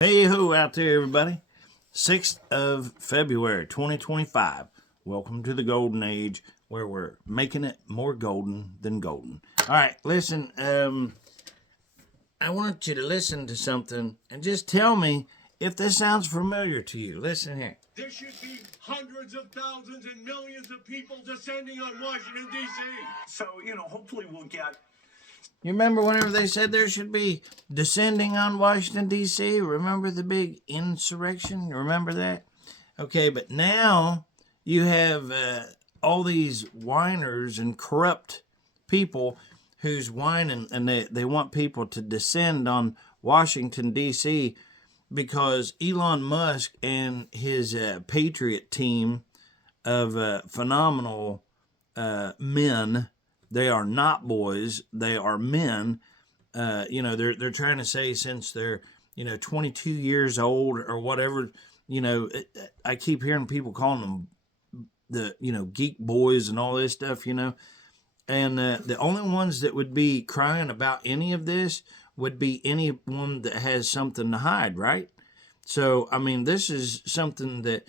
Hey ho out there, everybody. 6th of February, 2025. Welcome to the golden age where we're making it more golden than golden. All right, listen, I want you to listen to something and just tell me if this sounds familiar to you. Listen here. There should be hundreds of thousands and millions of people descending on Washington, D.C. So, hopefully we'll get. You remember whenever they said there should be descending on Washington, D.C.? Remember the big insurrection? You remember that? Okay, but now you have all these whiners and corrupt people who's whining, and they want people to descend on Washington, D.C. because Elon Musk and his Patriot team of phenomenal men. They are not boys. They are men. They're trying to say since they're 22 years old or whatever. I keep hearing people calling them the geek boys and all this stuff. And the only ones that would be crying about any of this would be anyone that has something to hide, right? So I mean, this is something that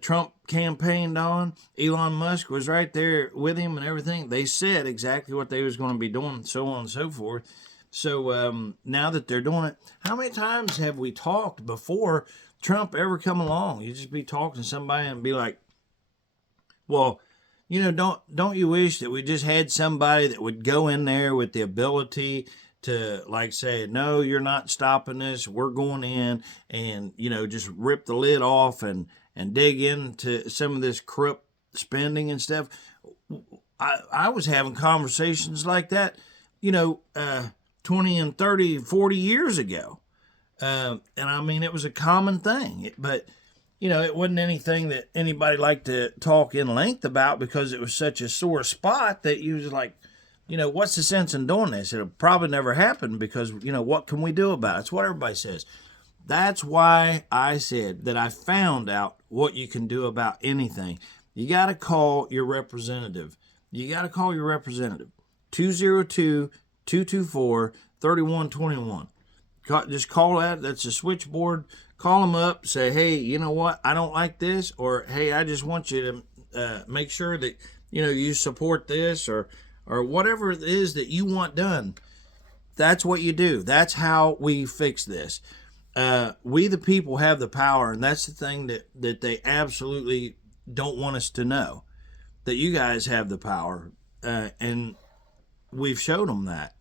Trump campaigned on. Elon Musk was right there with him and everything. They said exactly what they was going to be doing, so on and so forth. So now that they're doing it, how many times have we talked before Trump ever come along? You just be talking to somebody and be like, well, don't you wish that we just had somebody that would go in there with the ability to say, no, you're not stopping this. We're going in and, just rip the lid off and dig into some of this corrupt spending and stuff. I was having conversations like that, 20 and 30, 40 years ago. And I mean, it was a common thing, but it wasn't anything that anybody liked to talk in length about because it was such a sore spot that you was like, what's the sense in doing this? It'll probably never happen because, what can we do about it? It's what everybody says. That's why I said that I found out what you can do about anything. You got to call your representative. 202-224-3121. Just call that. That's a switchboard. Call them up. Say, hey, you know what? I don't like this. Or, hey, I just want you to make sure that, you support this or whatever it is that you want done. That's what you do. That's how we fix this. We the people have the power, and that's the thing that they absolutely don't want us to know, that you guys have the power, and we've showed them that,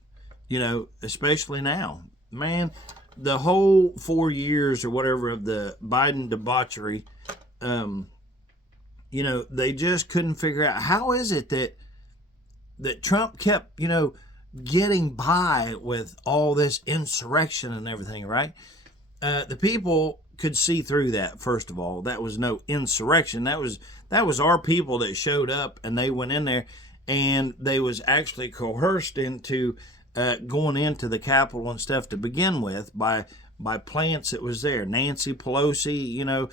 especially now. Man, the whole 4 years or whatever of the Biden debauchery, they just couldn't figure out how is it that Trump kept, getting by with all this insurrection and everything, right? The people could see through that. First of all, that was no insurrection. That was our people that showed up, and they went in there, and they was actually coerced into going into the Capitol and stuff to begin with by plants that was there. Nancy Pelosi,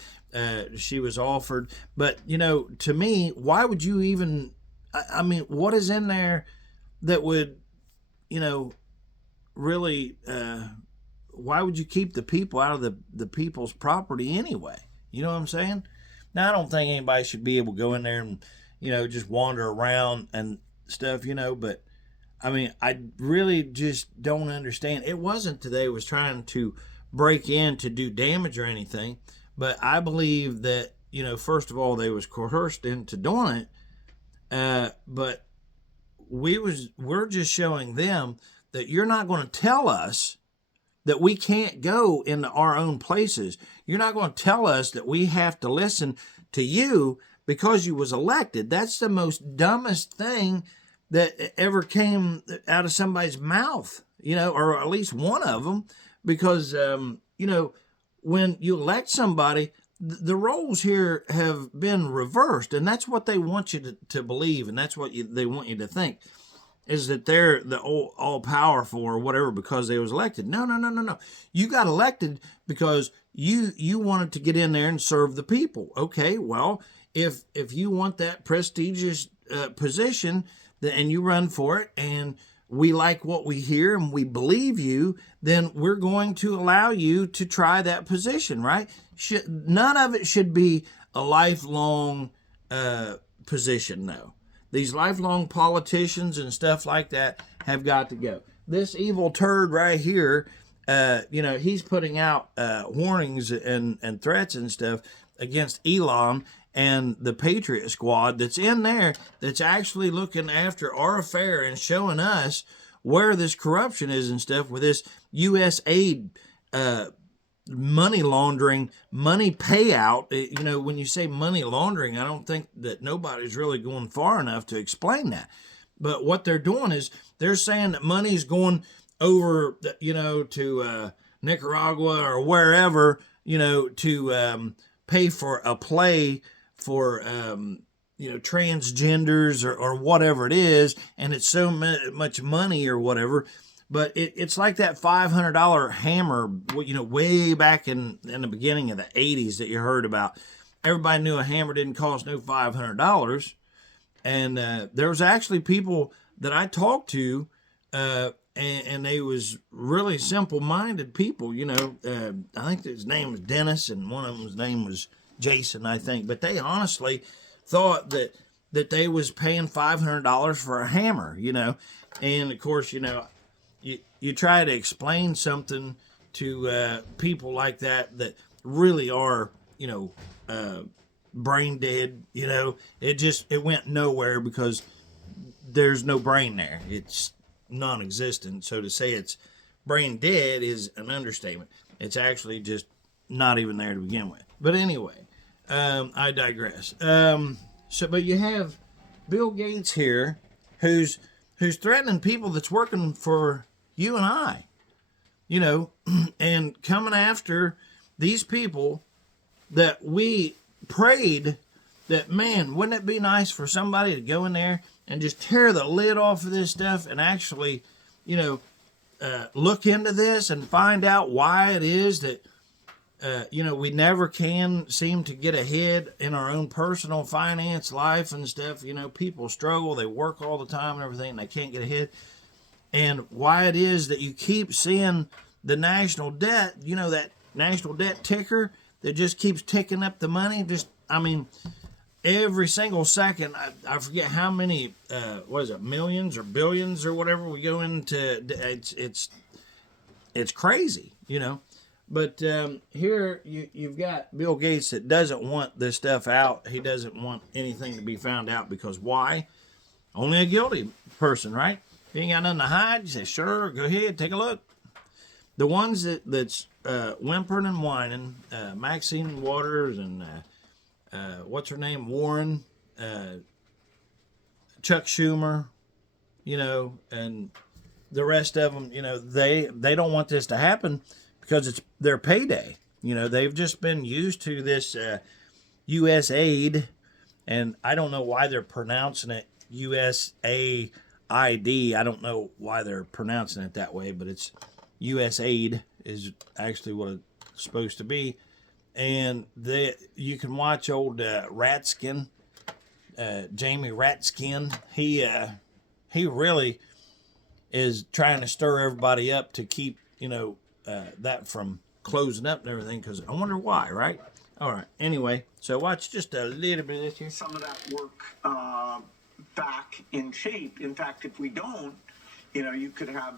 she was offered, but to me, why would you even? I mean, what is in there that would, really? Why would you keep the people out of the people's property anyway? You know what I'm saying? Now, I don't think anybody should be able to go in there and, just wander around and stuff, but I mean, I really just don't understand. It wasn't that they was trying to break in to do damage or anything, but I believe that, first of all, they was coerced into doing it. But we're just showing them that you're not going to tell us that we can't go into our own places. You're not going to tell us that we have to listen to you because you was elected. That's the most dumbest thing that ever came out of somebody's mouth, or at least one of them, because, when you elect somebody, the roles here have been reversed, and that's what they want you to believe, and that's what they want you to think, is that they're the all powerful or whatever because they was elected. No. You got elected because you wanted to get in there and serve the people. Okay, well, if you want that prestigious position, and you run for it, and we like what we hear and we believe you, then we're going to allow you to try that position, right? None of it should be a lifelong position, no. These lifelong politicians and stuff like that have got to go. This evil turd right here, he's putting out warnings and threats and stuff against Elon and the Patriot Squad that's in there, that's actually looking after our affair and showing us where this corruption is and stuff with this U.S. aid, money laundering, money payout. When you say money laundering, I don't think that nobody's really going far enough to explain that. But what they're doing is they're saying that money's going over, to Nicaragua or wherever, to pay for a play for transgenders or whatever it is, and it's so much money or whatever. But it's like that $500 hammer, way back in the beginning of the 80s that you heard about. Everybody knew a hammer didn't cost no $500. And there was actually people that I talked to, and they was really simple-minded people. I think his name was Dennis, and one of them's name was Jason, I think. But they honestly thought that they was paying $500 for a hammer, And, of course, you try to explain something to people like that really are, brain dead, it went nowhere because there's no brain there. It's non-existent. So to say it's brain dead is an understatement. It's actually just not even there to begin with. But anyway, I digress. But you have Bill Gates here, who's threatening people that's working for you and I, and coming after these people that we prayed that, man, wouldn't it be nice for somebody to go in there and just tear the lid off of this stuff and actually, look into this and find out why it is that, we never can seem to get ahead in our own personal finance life and stuff. People struggle, they work all the time and everything, and they can't get ahead. And why it is that you keep seeing the national debt, that national debt ticker that just keeps ticking up the money. Every single second, I forget how many, millions or billions or whatever we go into. It's crazy, But here you've got Bill Gates that doesn't want this stuff out. He doesn't want anything to be found out because why? Only a guilty person, right? If you ain't got nothing to hide, you say, sure, go ahead, take a look. The ones that's whimpering and whining, Maxine Waters and what's her name, Warren, Chuck Schumer, and the rest of them, they don't want this to happen because it's their payday. They've just been used to this U.S. aid, and I don't know why they're pronouncing it USA ID. I don't know why they're pronouncing it that way, but it's U.S. aid is actually what it's supposed to be. And you can watch old Ratskin, Jamie Ratskin. He really is trying to stir everybody up to keep that from closing up and everything. Because I wonder why, right? All right. Anyway, so watch just a little bit of this here. Some of that work back in shape. In fact, if we don't, you could have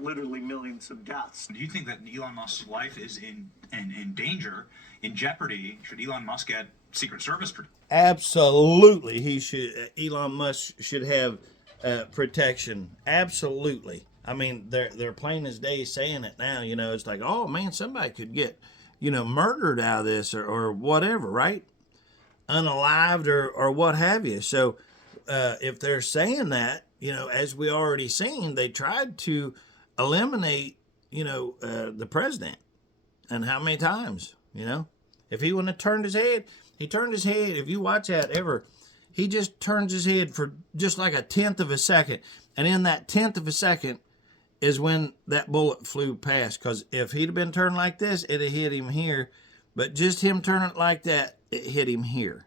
literally millions of deaths. Do you think that Elon Musk's life is in danger, in jeopardy? Should Elon Musk get Secret Service protection? Absolutely, he should. Elon Musk should have protection. Absolutely. I mean, they're plain as day saying it now. It's like, oh man, somebody could get, murdered out of this or whatever, right? Unalived or what have you. So if they're saying that, as we already seen, they tried to eliminate, the president. And how many times, If he wouldn't have turned his head, he turned his head. If you watch that ever, he just turns his head for just like a tenth of a second. And in that tenth of a second is when that bullet flew past. Because if he'd have been turned like this, it'd have hit him here. But just him turning it like that, it hit him here.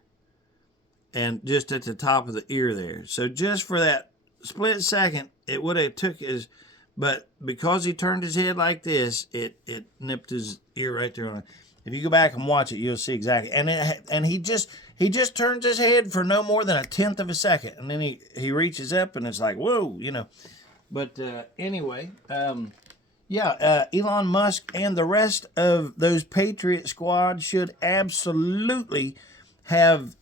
And just at the top of the ear there. So just for that split second, it would have took his, but because he turned his head like this, it nipped his ear right there on it. If you go back and watch it, you'll see exactly. And he just turns his head for no more than a tenth of a second, and then he reaches up, and it's like, whoa, you know. But anyway, Elon Musk and the rest of those Patriot squad should absolutely have,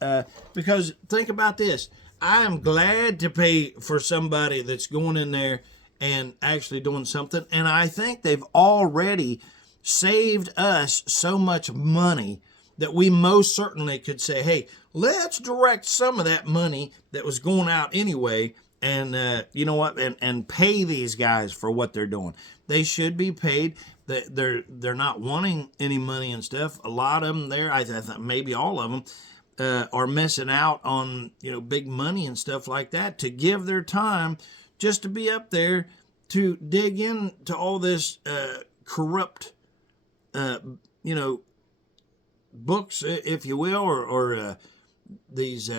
because think about this. I am glad to pay for somebody that's going in there and actually doing something. And I think they've already saved us so much money that we most certainly could say, hey, let's direct some of that money that was going out anyway, and you know what, and pay these guys for what they're doing. They should be paid. They're not wanting any money and stuff. A lot of them there, I think maybe all of them, are missing out on, you know, big money and stuff like that to give their time just to be up there to dig into all this corrupt, you know, books, if you will, or these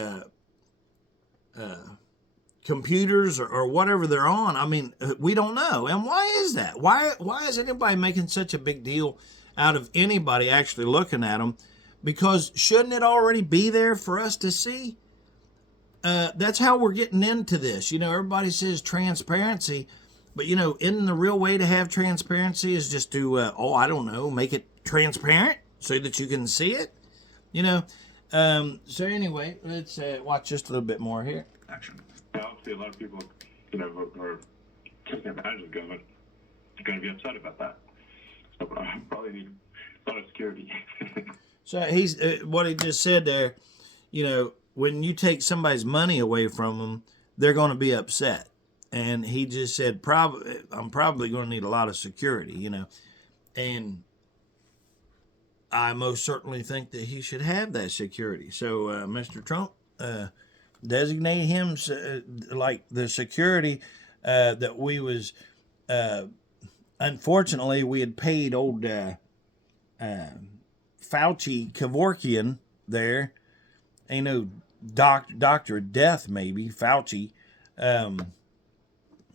computers or whatever they're on. I mean, we don't know. And why is that? Why is anybody making such a big deal out of anybody actually looking at them? Because shouldn't it already be there for us to see? That's how we're getting into this. You know, everybody says transparency, but, you know, isn't the real way to have transparency is just to, I don't know, make it transparent so that you can see it? You know? So anyway, let's watch just a little bit more here. Action. Obviously, a lot of people, you know, who are taking advantage of the government are going to be upset about that. So probably need a lot of security. So he's what he just said there, you know, when you take somebody's money away from them, they're going to be upset. And he just said, I'm probably going to need a lot of security, you know. And I most certainly think that he should have that security. So, Mr. Trump, designate him like the security that we was, unfortunately, we had paid old Fauci Kevorkian there, you know, Doctor of Death, maybe, Fauci.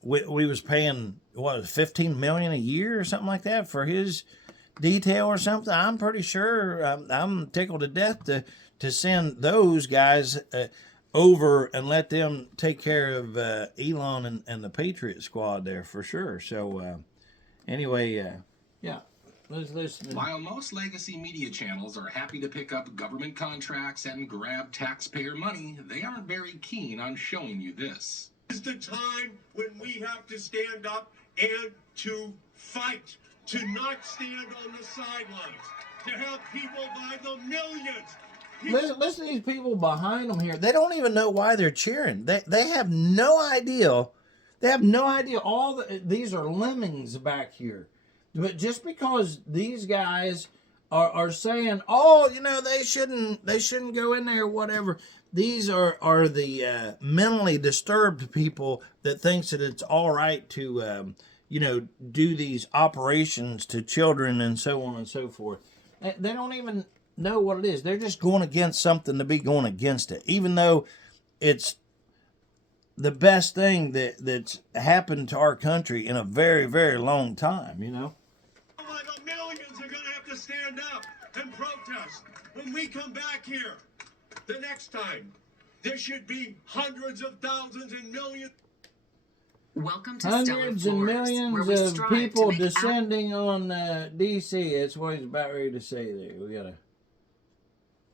We was paying, what, $15 million a year or something like that for his detail or something. I'm pretty sure I'm tickled to death to send those guys over and let them take care of Elon and the Patriot squad there for sure. So anyway, yeah. Let's listen. While most legacy media channels are happy to pick up government contracts and grab taxpayer money, they aren't very keen on showing you this. This is the time when we have to stand up and to fight, to not stand on the sidelines, to have people by the millions. Listen to these people behind them here. They don't even know why they're cheering. They have no idea. They have no idea. These are lemmings back here. But just because these guys are saying, oh, you know, they shouldn't go in there or whatever. These are the mentally disturbed people that thinks that it's all right to, you know, do these operations to children and so on and so forth. They don't even know what it is. They're just going against something to be going against it, even though it's the best thing that's happened to our country in a very, very long time, you know. The millions are going to have to stand up and protest when we come back here the next time. There should be hundreds of thousands and millions. Welcome to Hundreds and millions of people descending on D.C. That's what he's about ready to say there. We got to...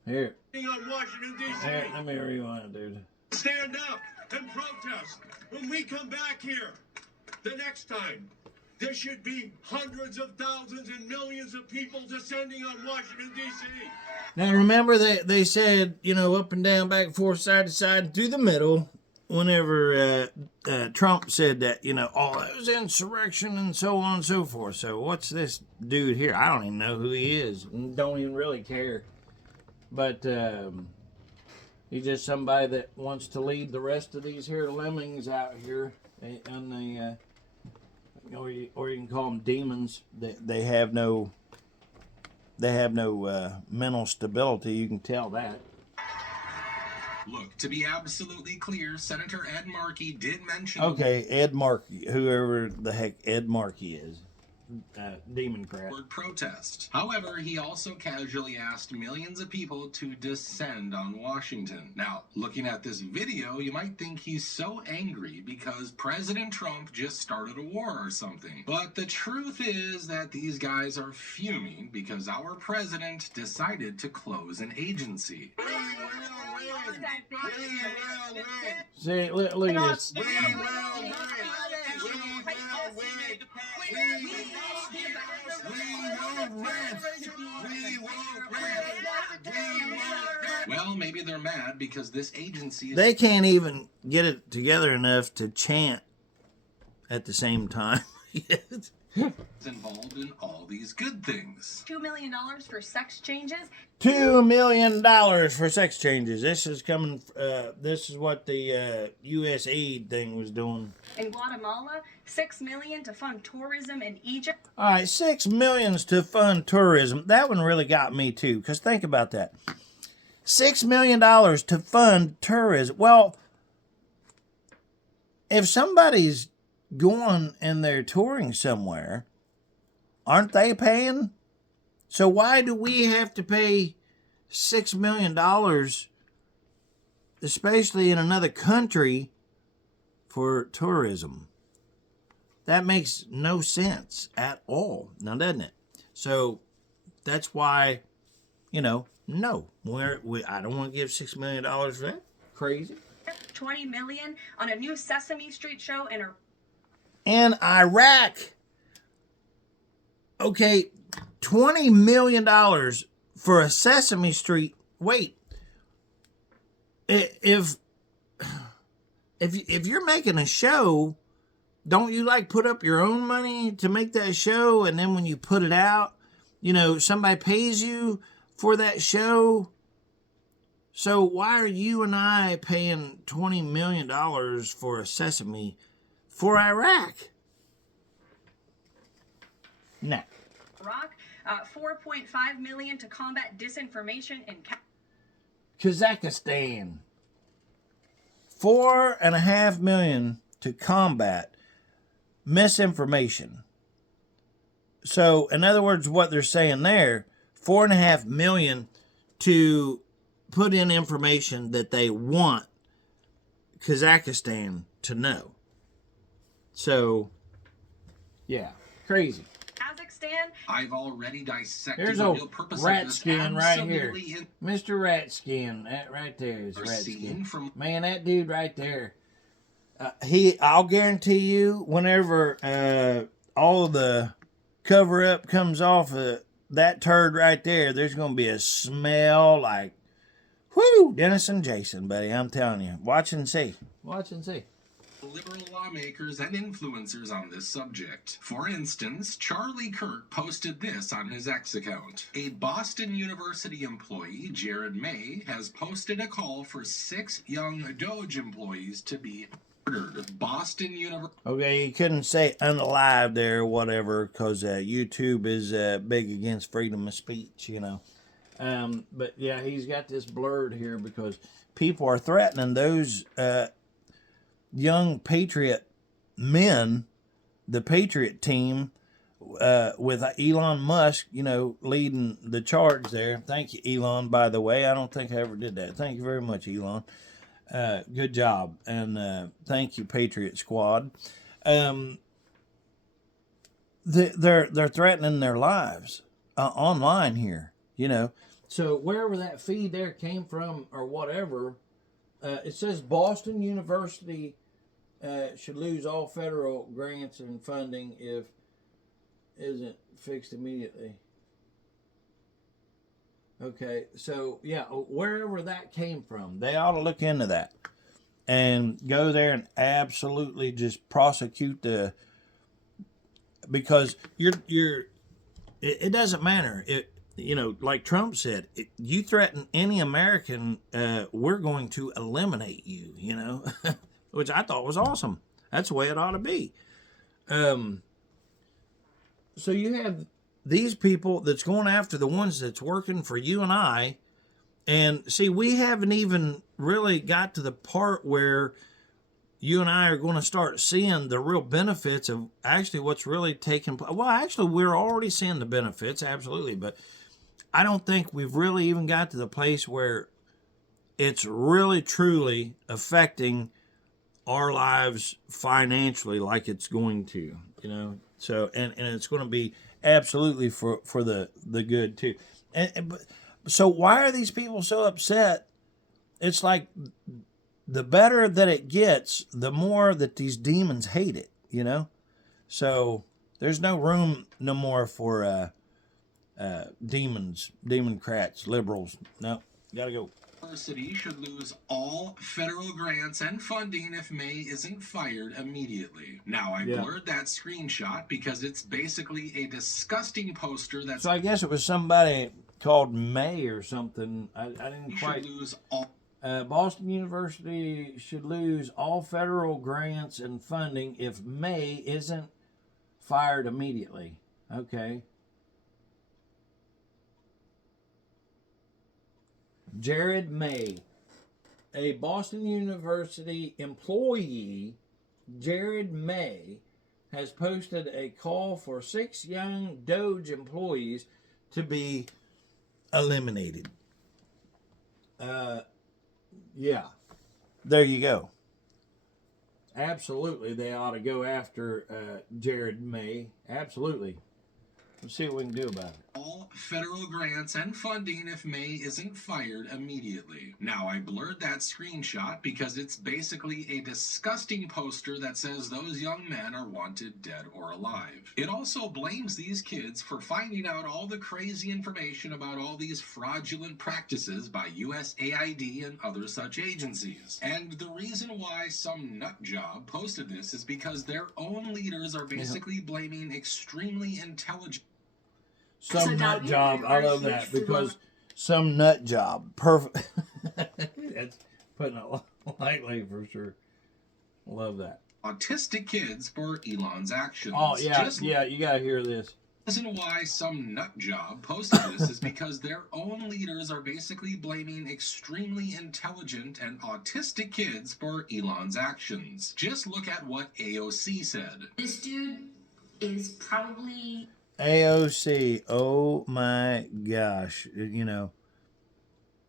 Here. On Washington, D.C. Here, let me rewind, dude. Stand up and protest when we come back here the next time. There should be hundreds of thousands and millions of people descending on Washington, D.C. Now, remember they said, you know, up and down, back and forth, side to side, and through the middle, whenever Trump said that, you know, oh, it was insurrection and so on and so forth. So what's this dude here? I don't even know who he is. Don't even really care. But he's just somebody that wants to lead the rest of these here lemmings out here on the... or you can call them demons. They have no mental stability. You can tell that. Look, to be absolutely clear, Senator Ed Markey did mention Okay, Ed Markey, whoever the heck Ed Markey is. Demon crap. the word protest. However, he also casually asked millions of people to descend on Washington. Now, looking at this video, you might think he's so angry because President Trump just started a war or something. But the truth is that these guys are fuming because our president decided to close an agency. See, look at this. Well, maybe they're mad because this agency is They can't even get it together enough to chant at the same time. involved in all these good things. $2 million for sex changes. $2 million for sex changes. This is coming. This is what the U.S. aid thing was doing. In Guatemala, $6 million to fund tourism in Egypt. All right, $6 million to fund tourism. That one really got me too. Because think about that. $6 million to fund tourism. Well, if somebody's going and they're touring somewhere, aren't they paying? So why do we have to pay $6 million, especially in another country, for tourism? That makes no sense at all, now doesn't it? So that's why, no, I don't want to give $6 million for that. Crazy. $20 million on a new Sesame Street show In Iraq, okay, $20 million for a Sesame Street. Wait, if you're making a show, don't you put up your own money to make that show, and then when you put it out, somebody pays you for that show? So why are you and I paying $20 million for a Sesame for Iraq? Nah. Iraq, $4.5 million to combat disinformation in Kazakhstan. $4.5 million to combat misinformation. So, in other words, what they're saying there, $4.5 million to put in information that they want Kazakhstan to know. So, yeah, crazy. Kazakhstan. I've already dissected Here's the a real purpose rat of this skin right here. absolutely Mr. Rat Skin. That right there is Are Rat seen Skin. from- Man, that dude right there. I'll guarantee you, whenever all the cover up comes off of that turd right there, there's going to be a smell like, whoo, Dennis and Jason, buddy. I'm telling you. Watch and see. Watch and see. liberal lawmakers and influencers on this subject. For instance, Charlie Kirk posted this on his X account. A Boston University employee, Jared May, has posted a call for 6 young Doge employees to be murdered. Boston University. Okay, you couldn't say unalive there or whatever because YouTube is big against freedom of speech, But yeah, he's got this blurred here because people are threatening those young Patriot men, the Patriot team, with Elon Musk, leading the charge there. Thank you, Elon, by the way. I don't think I ever did that. Thank you very much, Elon. Good job. And thank you, Patriot Squad. They're threatening their lives online here, So wherever that feed there came from or whatever, it says Boston University should lose all federal grants and funding if isn't fixed immediately. Okay, so yeah, wherever that came from, they ought to look into that and go there and absolutely just prosecute because it doesn't matter. Like Trump said, you threaten any American, we're going to eliminate you, which I thought was awesome. That's the way it ought to be. So you have these people that's going after the ones that's working for you and I, And see, we haven't even really got to the part where you and I are going to start seeing the real benefits of actually what's really taking place. Well, actually, we're already seeing the benefits, absolutely. But I don't think we've really even got to the place where it's really, truly affecting our lives financially like it's going to, you know. So, and it's going to be absolutely for the good, too. So why are these people so upset? It's like the better that it gets, the more that these demons hate it, you know? So there's no room no more for demons, democrats, liberals. No, gotta go. University should lose all federal grants and funding if May isn't fired immediately. Now, I blurred that screenshot because it's basically a disgusting poster that's... So I guess it was somebody called May or something. I didn't quite... should lose all... Boston University should lose all federal grants and funding if May isn't fired immediately. Okay. Jared May, a Boston University employee, Jared May, has posted a call for 6 young Doge employees to be eliminated. Yeah, there you go. Absolutely, they ought to go after Jared May. Absolutely. Let's see what we can do about it. All federal grants and funding if May isn't fired immediately. Now, I blurred that screenshot because it's basically a disgusting poster that says those young men are wanted dead or alive. It also blames these kids for finding out all the crazy information about all these fraudulent practices by USAID and other such agencies. And the reason why some nut job posted this is because their own leaders are basically blaming extremely intelligent... Some nut job. I love that because some nut job. Perfect. That's putting it lightly for sure. Love that. Autistic kids for Elon's actions. Oh, yeah. Yeah, you got to hear this. The reason why some nut job posted this is because their own leaders are basically blaming extremely intelligent and autistic kids for Elon's actions. Just look at what AOC said. This dude is probably... AOC, oh my gosh, you know,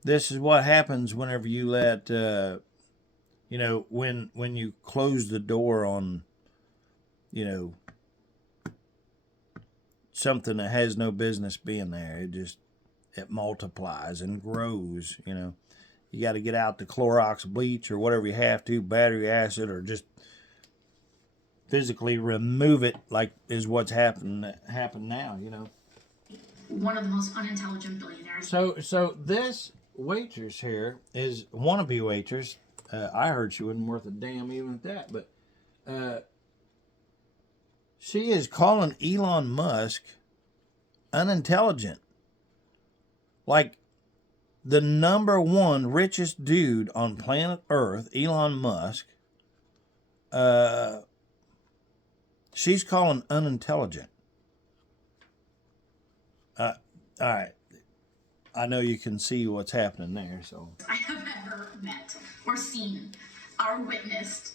this is what happens whenever you let, you know, when you close the door on, you know, something that has no business being there. It multiplies and grows, you know. You got to get out the Clorox bleach or whatever you have to, battery acid, or just physically remove it, like is what's happened now, you know. One of the most unintelligent billionaires. So this waitress here is wannabe waitress. I heard she wasn't worth a damn even at that, but she is calling Elon Musk unintelligent. Like the #1 richest dude on planet Earth, Elon Musk, she's calling unintelligent. All right. I know you can see what's happening there, so. I have ever met or seen or witnessed,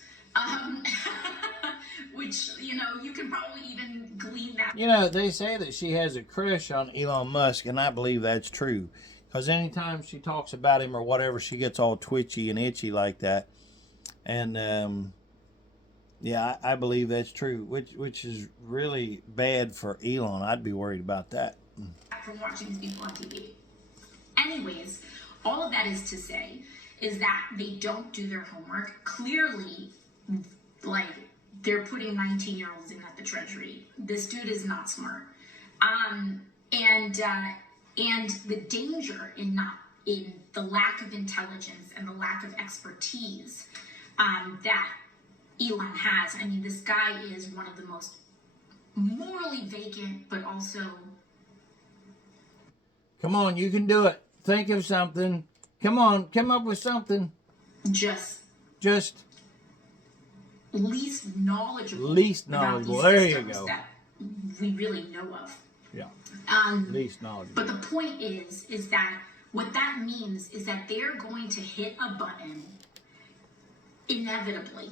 which, you know, you can probably even glean that. You know, they say that she has a crush on Elon Musk, and I believe that's true. Because anytime she talks about him or whatever, she gets all twitchy and itchy like that. And, yeah, I believe that's true, which is really bad for Elon. I'd be worried about that. From watching these people on TV. Anyways, all of that is to say is that they don't do their homework. Clearly, like, they're putting 19-year-olds in at the Treasury. This dude is not smart. And the danger in the lack of intelligence and the lack of expertise that Elon has. I mean, this guy is one of the most morally vacant, but also... Come on, you can do it. Think of something. Come on, come up with something. Just least knowledgeable. There you go. That we really know of. Yeah. Least knowledgeable. But the point is that What that means is that they're going to hit a button, inevitably.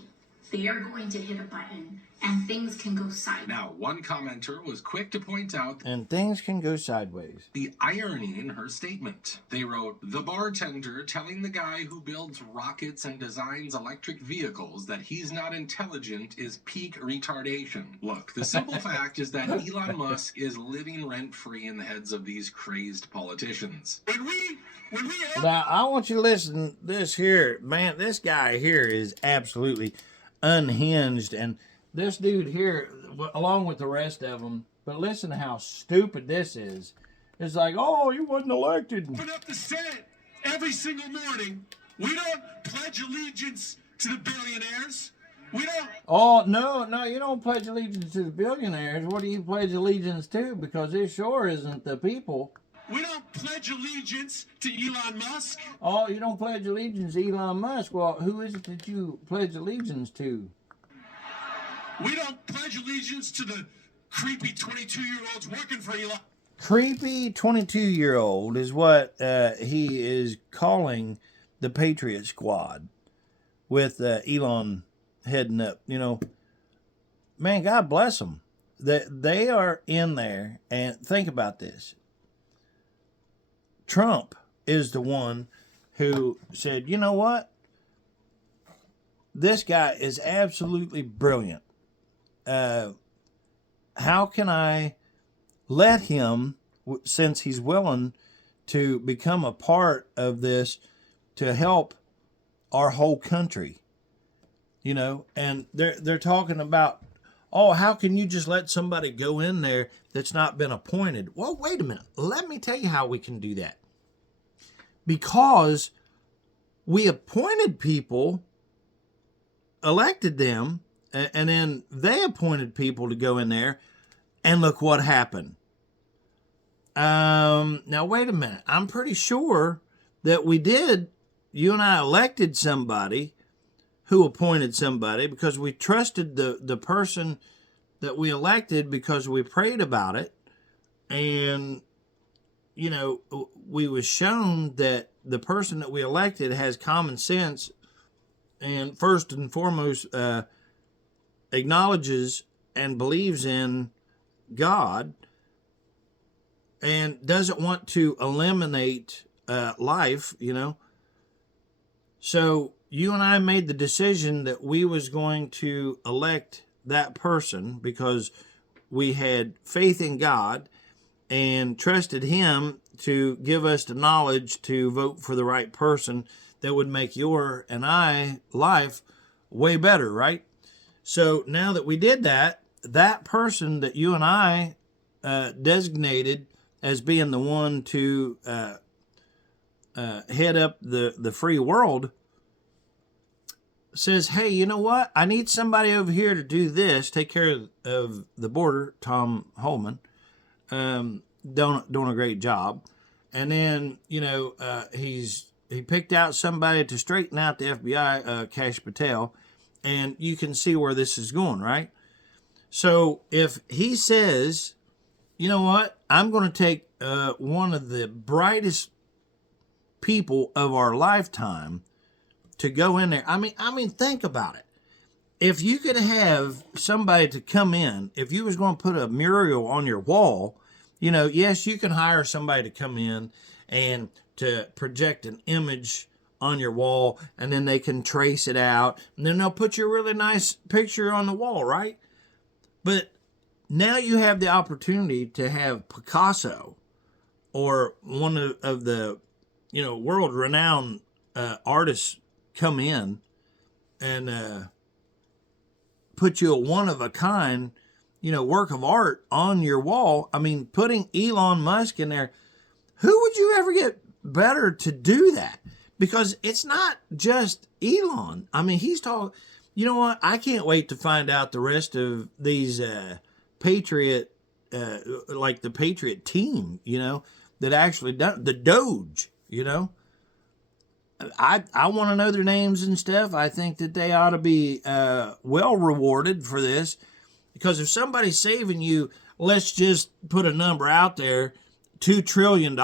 They are going to hit a button and things can go sideways. Now, one commenter was quick to point out And things can go sideways. the irony in her statement. They wrote, the bartender telling the guy who builds rockets and designs electric vehicles that he's not intelligent is peak retardation. Look, the simple fact is that Elon Musk is living rent-free in the heads of these crazed politicians. When we Now, I want you to listen to this here. Man, this guy here is absolutely unhinged. And this dude here, along with the rest of them, but listen to how stupid this is. It's like, oh, you wasn't elected. open up the Senate every single morning, we don't pledge allegiance to the billionaires. We don't. Oh, no, you don't pledge allegiance to the billionaires. What do you pledge allegiance to? Because it sure isn't the people. We don't pledge allegiance to Elon Musk. Oh, you don't pledge allegiance to Elon Musk. Well, who is it that you pledge allegiance to? We don't pledge allegiance to the creepy 22-year-olds working for Elon. Creepy 22-year-old is what he is calling the Patriot Squad with Elon heading up. You know, man, God bless them. They are in there, and think about this. Trump is the one who said, you know what? This guy is absolutely brilliant. How can I let him, since he's willing to become a part of this, to help our whole country? You know, and they're talking about, oh, how can you just let somebody go in there that's not been appointed? Well, wait a minute. Let me tell you how we can do that. Because we appointed people, elected them, and then they appointed people to go in there, and look what happened. Now, wait a minute. I'm pretty sure that you and I elected somebody who appointed somebody because we trusted the person that we elected because we prayed about it. And, you know, we was shown that the person that we elected has common sense and first and foremost acknowledges and believes in God and doesn't want to eliminate life, you know. So you and I made the decision that we was going to elect that person because we had faith in God and trusted him to give us the knowledge to vote for the right person that would make your and I life way better, right? So now that we did that, that person that you and I designated as being the one to head up the free world says, hey, you know what? I need somebody over here to do this, take care of the border, Tom Homan, doing a great job. And then, you know, he picked out somebody to straighten out the FBI, Kash Patel, and you can see where this is going, right? So if he says, you know what, I'm going to take one of the brightest people of our lifetime to go in there. I mean, think about it. If you could have somebody to come in, if you was going to put a mural on your wall, you know, yes, you can hire somebody to come in and to project an image on your wall, and then they can trace it out, and then they'll put your really nice picture on the wall, right? But now you have the opportunity to have Picasso or one of the, you know, world-renowned artists come in and put you a one-of-a-kind, you know, work of art on your wall. I mean, putting Elon Musk in there, who would you ever get better to do that? Because it's not just Elon. I mean, he's talking, you know what? I can't wait to find out the rest of these Patriot, like the Patriot team, you know, that actually done the Doge, you know. I want to know their names and stuff. I think that they ought to be well rewarded for this, because if somebody's saving you, let's just put a number out there, $2 trillion.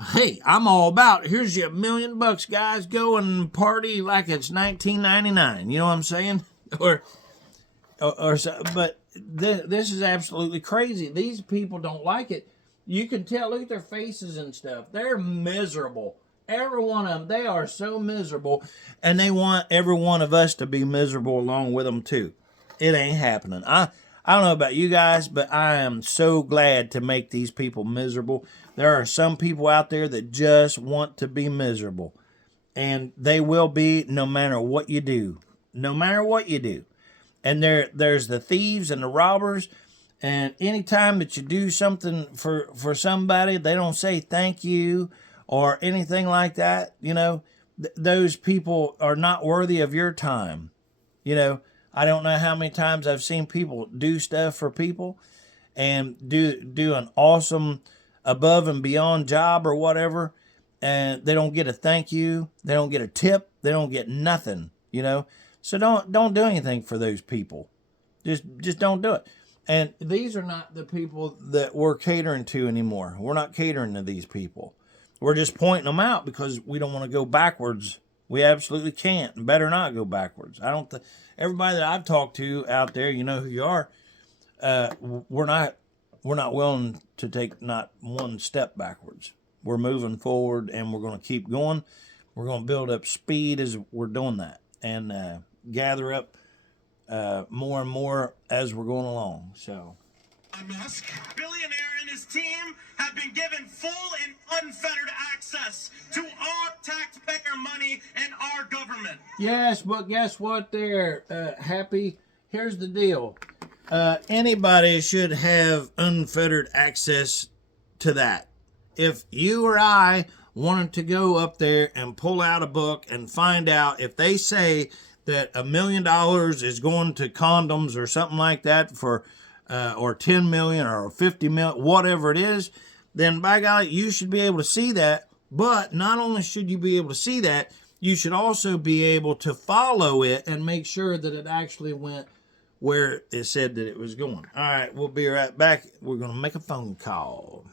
hey, I'm all about, here's your $1 million, guys, go and party like it's 1999. You know what I'm saying? or so, but this is absolutely crazy. These people don't like it. You can tell, look at their faces and stuff. They're miserable. Every one of them, they are so miserable, and they want every one of us to be miserable along with them too. It ain't happening. I don't know about you guys, but I am so glad to make these people miserable. There are some people out there that just want to be miserable, and they will be no matter what you do. No matter what you do. And there's the thieves and the robbers, and anytime that you do something for somebody, they don't say thank you or anything like that. You know, those people are not worthy of your time. You know, I don't know how many times I've seen people do stuff for people and do an awesome above and beyond job or whatever, and they don't get a thank you, they don't get a tip, they don't get nothing, you know. So don't do anything for those people. Just don't do it. And these are not the people that we're catering to anymore. We're not catering to these people. We're just pointing them out because we don't want to go backwards. We absolutely can't and better not go backwards. Everybody that I've talked to out there, you know who you are, we're not willing to take not one step backwards. We're moving forward and we're going to keep going. We're going to build up speed as we're doing that and gather up more and more as we're going along. So, Musk, billionaire and his team have been given full and unfettered access to our taxpayer money and our government. Yes, but guess what? They're happy. Here's the deal. Anybody should have unfettered access to that. If you or I wanted to go up there and pull out a book and find out if they say that $1 million is going to condoms or something like that for or 10 million or 50 million, whatever it is, then by golly, you should be able to see that. But not only should you be able to see that, you should also be able to follow it and make sure that it actually went where it said that it was going. All right, we'll be right back. We're going to make a phone call.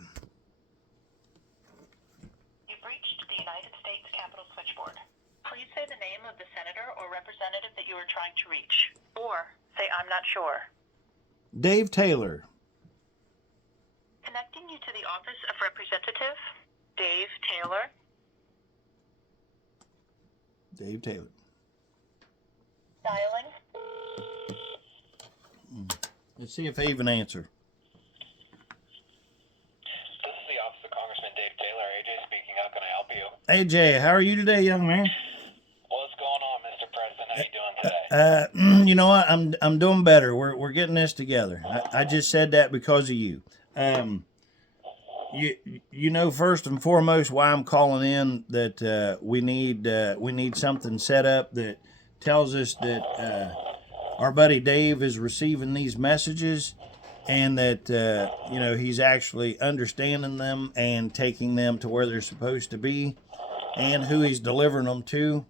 You've reached the United States Capitol switchboard. Please say the name of the senator or representative that you are trying to reach. Or say, I'm not sure. Dave Taylor. Connecting you to the office of Representative Dave Taylor. Dave Taylor. Dialing. Let's see if they even answer. This is the office of Congressman Dave Taylor. AJ speaking. How can I help you? AJ, how are you today, young man? What's going on, Mr. President? How you doing today? You know what? I'm doing better. We're getting this together. I just said that because of you. You know, first and foremost, why I'm calling in that we need something set up that tells us that our buddy Dave is receiving these messages and that you know, he's actually understanding them and taking them to where they're supposed to be and who he's delivering them to.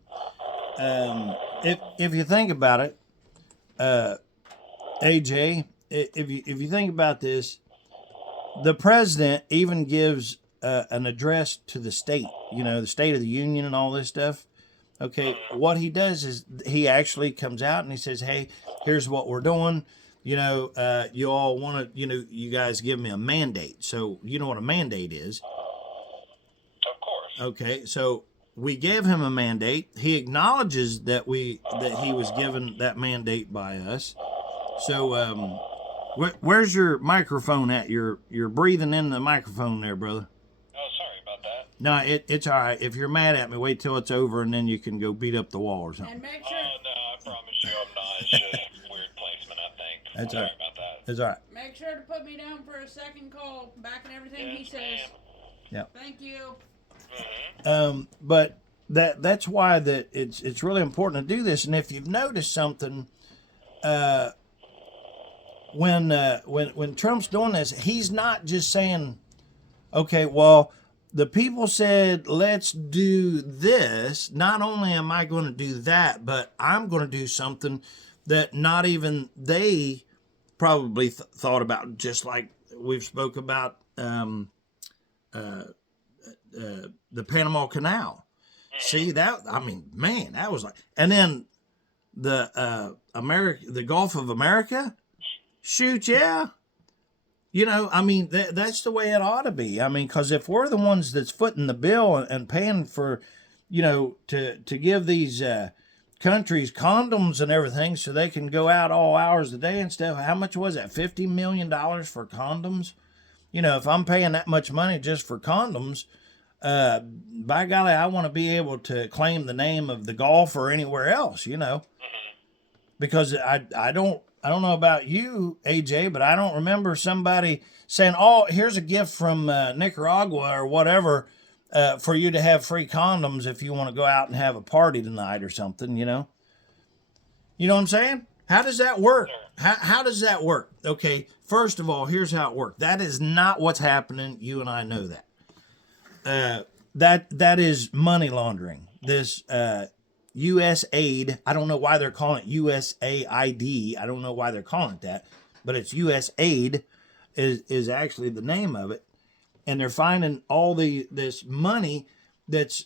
If you think about it, AJ, if you think about this, the president even gives an address to the state, you know, the State of the Union and all this stuff. Okay, what he does is he actually comes out and he says, hey, here's what we're doing. You know, you all want to, you know, you guys give me a mandate. So you know what a mandate is. Of course. Okay, so we gave him a mandate. He acknowledges that he was given that mandate by us. So where's your microphone at? You're breathing in the microphone there, brother. Oh, sorry about that. No, it's all right. If you're mad at me, wait till it's over and then you can go beat up the wall or something. And make sure. Oh, no, I promise you I'm not. It's just weird placement, I think. That's sorry all right. about that. That's all right. Make sure to put me down for a second call back and everything he says. Yeah. Thank you. But that's why that it's really important to do this. And if you've noticed something, when Trump's doing this, he's not just saying, okay, well, the people said, let's do this. Not only am I going to do that, but I'm going to do something that not even they probably thought about, just like we've spoke about the Panama Canal. See that? I mean, man, that was like, and then the the Gulf of America. Shoot, yeah. You know, I mean, that's the way it ought to be. I mean, because if we're the ones that's footing the bill and paying for, you know, to give these countries condoms and everything so they can go out all hours of the day and stuff, how much was that? $50 million for condoms? You know, if I'm paying that much money just for condoms, by golly, I want to be able to claim the name of the Gulf or anywhere else, you know, because I don't know about you, AJ, but I don't remember somebody saying, oh, here's a gift from Nicaragua or whatever for you to have free condoms if you want to go out and have a party tonight or something, you know? You know what I'm saying? How does that work? How does that work? Okay, first of all, here's how it works. That is not what's happening. You and I know that. That is money laundering. This U.S. aid, I don't know why they're calling it USAID. I don't know why they're calling it that, but it's U.S. aid is actually the name of it. And they're finding all this money that's,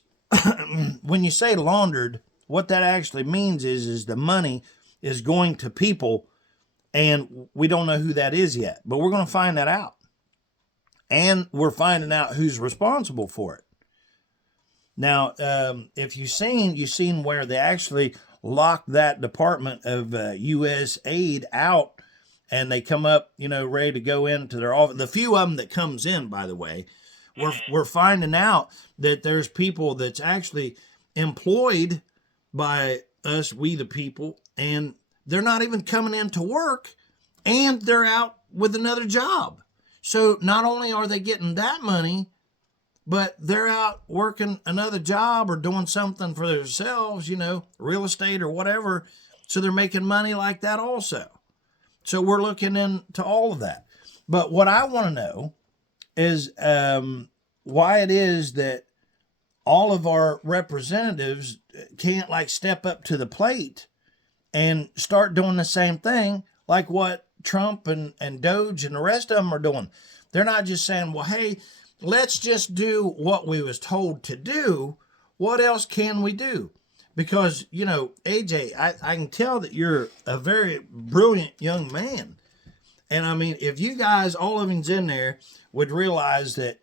when you say laundered, what that actually means is the money is going to people, and we don't know who that is yet, but we're going to find that out. And we're finding out who's responsible for it. Now, if you've seen where they actually locked that Department of U.S. aid out, and they come up, you know, ready to go into their office. The few of them that comes in, by the way, we're finding out that there's people that's actually employed by us, we the people, and they're not even coming into work, and they're out with another job. So not only are they getting that money, but they're out working another job or doing something for themselves, you know, real estate or whatever. So they're making money like that also. So we're looking into all of that. But what I want to know is why it is that all of our representatives can't like step up to the plate and start doing the same thing like what Trump and Doge and the rest of them are doing. They're not just saying, well, hey, let's just do what we was told to do. What else can we do? Because, you know, AJ, I can tell that you're a very brilliant young man. And I mean, if you guys, all of you's in there, would realize that,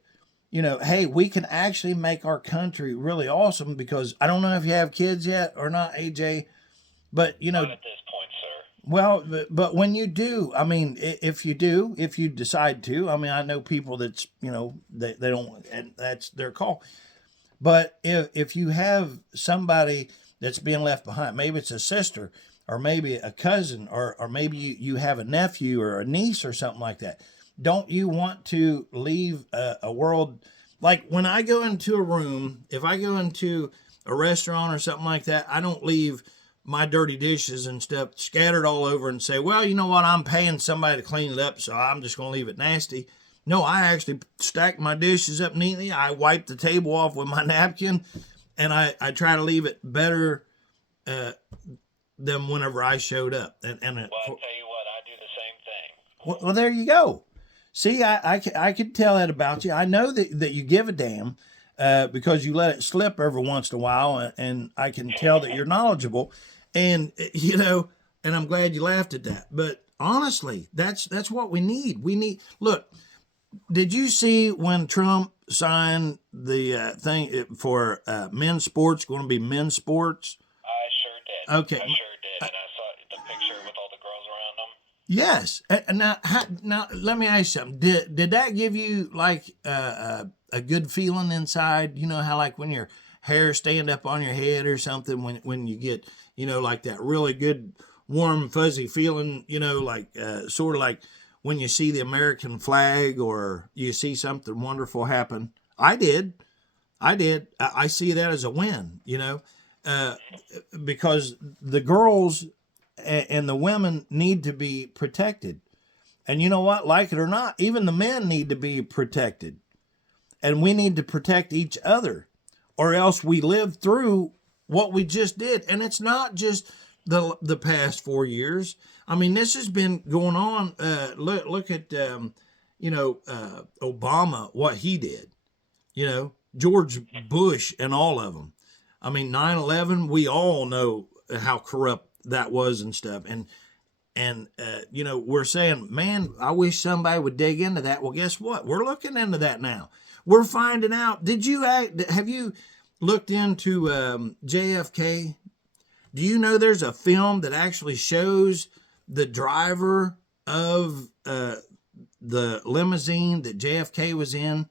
you know, hey, we can actually make our country really awesome, because I don't know if you have kids yet or not, AJ, but, you know. Not at this point, sir. Well, but when you do, I mean, if you decide to, I mean, I know people that's, you know, they don't, and that's their call. But if you have somebody that's being left behind, maybe it's a sister or maybe a cousin or maybe you have a nephew or a niece or something like that, don't you want to leave a world, like when I go into a room, if I go into a restaurant or something like that, I don't leave my dirty dishes and stuff scattered all over and say, well, you know what, I'm paying somebody to clean it up, so I'm just going to leave it nasty. No, I actually stack my dishes up neatly. I wipe the table off with my napkin, and I try to leave it better than whenever I showed up. And Well, I'll tell you what, I do the same thing. well, there you go. See, I could tell that about you. I know that you give a damn because you let it slip every once in a while, and I can tell that you're knowledgeable. And, you know, and I'm glad you laughed at that. But honestly, that's what we need. Look, did you see when Trump signed the thing for men's sports, going to be men's sports? I sure did. Okay. I sure did. And I saw the picture with all the girls around them. Yes. And now let me ask you something. Did that give you like a good feeling inside? You know how like when your hair stand up on your head or something, when you get, you know, like that really good warm fuzzy feeling, you know, like sort of like when you see the American flag or you see something wonderful happen. I did. I see that as a win, you know, because the girls and the women need to be protected. And you know what? Like it or not, even the men need to be protected. And we need to protect each other, or else we live through what we just did. And it's not just the past 4 years. I mean, this has been going on. Look at, you know, Obama, what he did, you know, George Bush and all of them. I mean, 9/11, we all know how corrupt that was and stuff. And you know, we're saying, man, I wish somebody would dig into that. Well, guess what? We're looking into that now. We're finding out. Have you looked into JFK? Do you know there's a film that actually shows the driver of the limousine that JFK was in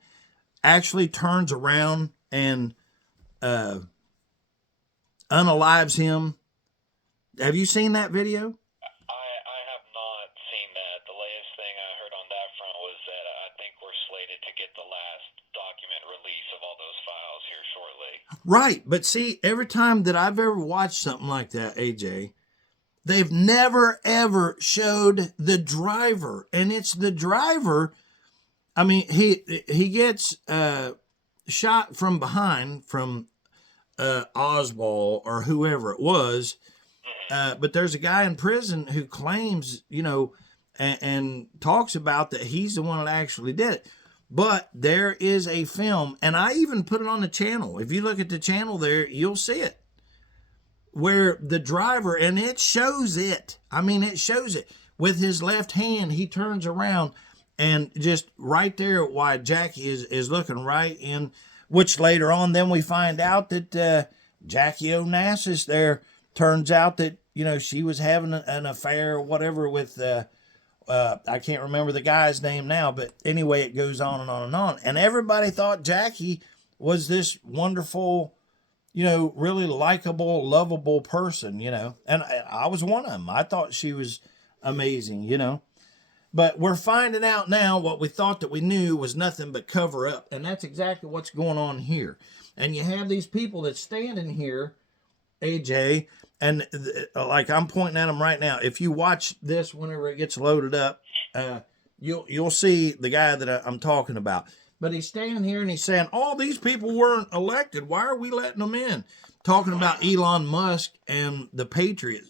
actually turns around and unalives him? Have you seen that video? I have not seen that. The latest thing I heard on that front was that I think we're slated to get the last document release of all those files here shortly. Right, but see, every time that I've ever watched something like that, AJ, they've never ever showed the driver, and it's the driver. I mean, he gets shot from behind from Oswald or whoever it was, but there's a guy in prison who claims, you know, and talks about that he's the one that actually did it. But there is a film, and I even put it on the channel. If you look at the channel there, you'll see it, where the driver, and it shows it. I mean, it shows it. With his left hand, he turns around, and just right there, why Jackie is looking right in, which later on, then we find out that Jackie Onassis there, turns out that, you know, she was having an affair or whatever with, I can't remember the guy's name now, but anyway, it goes on and on and on. And everybody thought Jackie was this wonderful, you know, really likable, lovable person, you know. And I was one of them. I thought she was amazing, you know. But we're finding out now what we thought that we knew was nothing but cover up. And that's exactly what's going on here. And you have these people that standing here, AJ, and like I'm pointing at them right now. If you watch this whenever it gets loaded up, you'll see the guy that I'm talking about. But he's standing here and he's saying, all these people weren't elected. Why are we letting them in? Talking about Elon Musk and the Patriot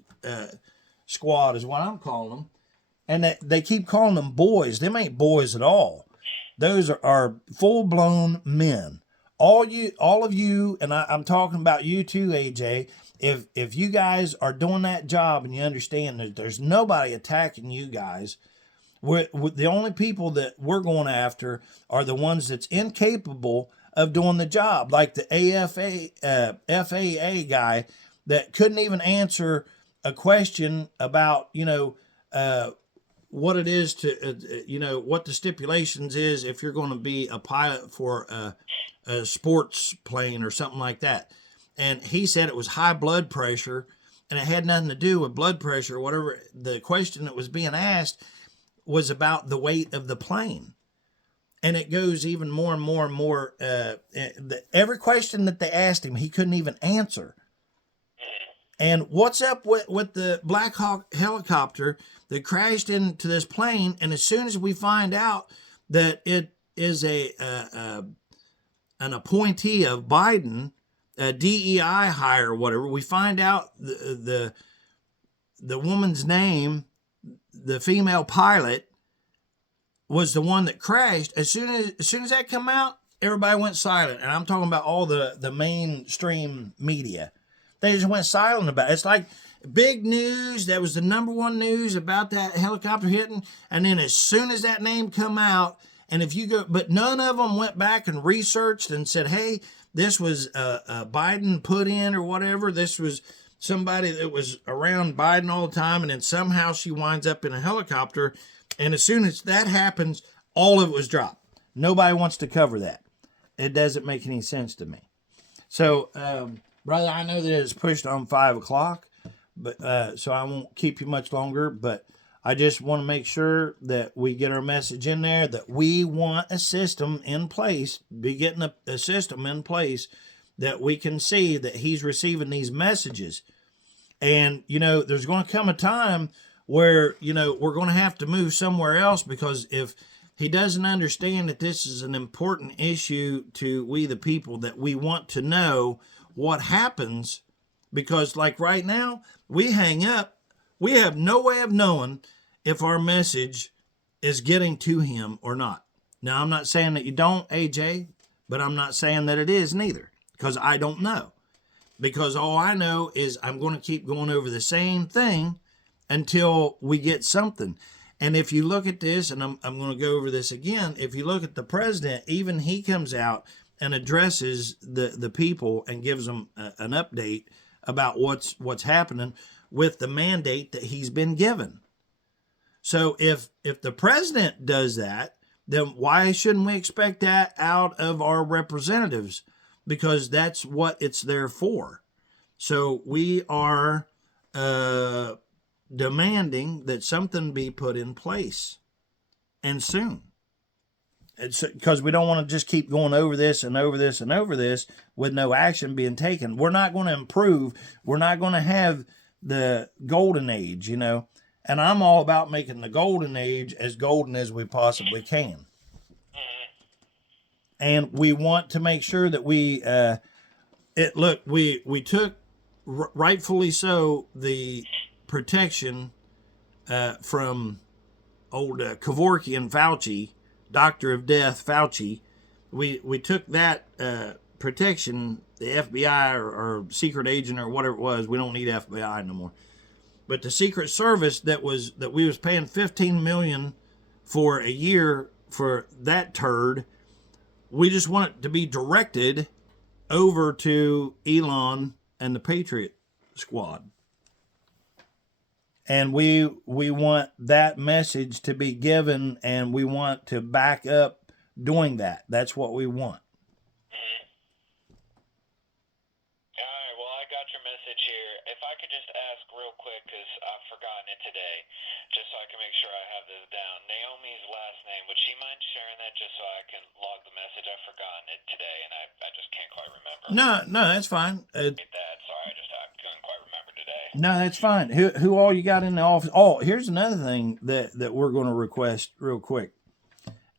squad is what I'm calling them. And they keep calling them boys. Them ain't boys at all. Those are full-blown men. All of you, and I'm talking about you too, AJ, if you guys are doing that job and you understand that there's nobody attacking you guys, the only people that we're going after are the ones that's incapable of doing the job, like the FAA guy that couldn't even answer a question about, you know, what it is to, you know, what the stipulations is if you're going to be a pilot for a sports plane or something like that. And he said it was high blood pressure, and it had nothing to do with blood pressure or whatever. The question that was being asked was about the weight of the plane. And it goes even more and more and more. Every question that they asked him, he couldn't even answer. And what's up with the Black Hawk helicopter that crashed into this plane? And as soon as we find out that it is an appointee of Biden, a DEI hire or whatever, we find out the woman's name, the female pilot, was the one that crashed. As soon as that come out, everybody went silent. And I'm talking about all the mainstream media. They just went silent about it. It's like big news. That was the number one news about that helicopter hitting. And then as soon as that name come out, and if you go, but none of them went back and researched and said, hey, this was Biden put in or whatever. This was somebody that was around Biden all the time. And then somehow she winds up in a helicopter. And as soon as that happens, all of it was dropped. Nobody wants to cover that. It doesn't make any sense to me. So, brother, I know that it's pushed on 5 o'clock, but so I won't keep you much longer. But I just want to make sure that we get our message in there that we want a system in place, be getting a system in place that we can see that he's receiving these messages. And, you know, there's going to come a time where, you know, we're going to have to move somewhere else, because if he doesn't understand that this is an important issue to we the people, that we want to know what happens, because like right now, we hang up. We have no way of knowing if our message is getting to him or not. Now, I'm not saying that you don't, AJ, but I'm not saying that it is neither, because I don't know. Because all I know is I'm going to keep going over the same thing until we get something. And if you look at this, and I'm going to go over this again, if you look at the president, even he comes out and addresses the people and gives them an update about what's happening with the mandate that he's been given. So if the president does that, then why shouldn't we expect that out of our representatives? Because that's what it's there for. So we are demanding that something be put in place, and soon. It's because we don't want to just keep going over this and over this and over this with no action being taken. We're not going to improve. We're not going to have the golden age, you know. And I'm all about making the golden age as golden as we possibly can. And we want to make sure that we took, rightfully so, the protection from old Kevorkian Fauci, Doctor of Death Fauci. We took that protection, the FBI or secret agent or whatever it was. We don't need FBI no more. But the Secret Service that we was paying $15 million for a year for that turd, we just want it to be directed over to Elon and the Patriot Squad. And we want that message to be given, and we want to back up doing that. That's what we want. All right, well, I got your message here. If I could just ask real quick, because I've forgotten it today, just so I can make sure I have this down. Naomi's last name, would she mind sharing that just so I can log the message? I've forgotten it today, and I just can't quite remember. No, that's fine. Sorry, I couldn't quite remember today. No, that's fine. Who all you got in the office? Oh, here's another thing that we're going to request real quick.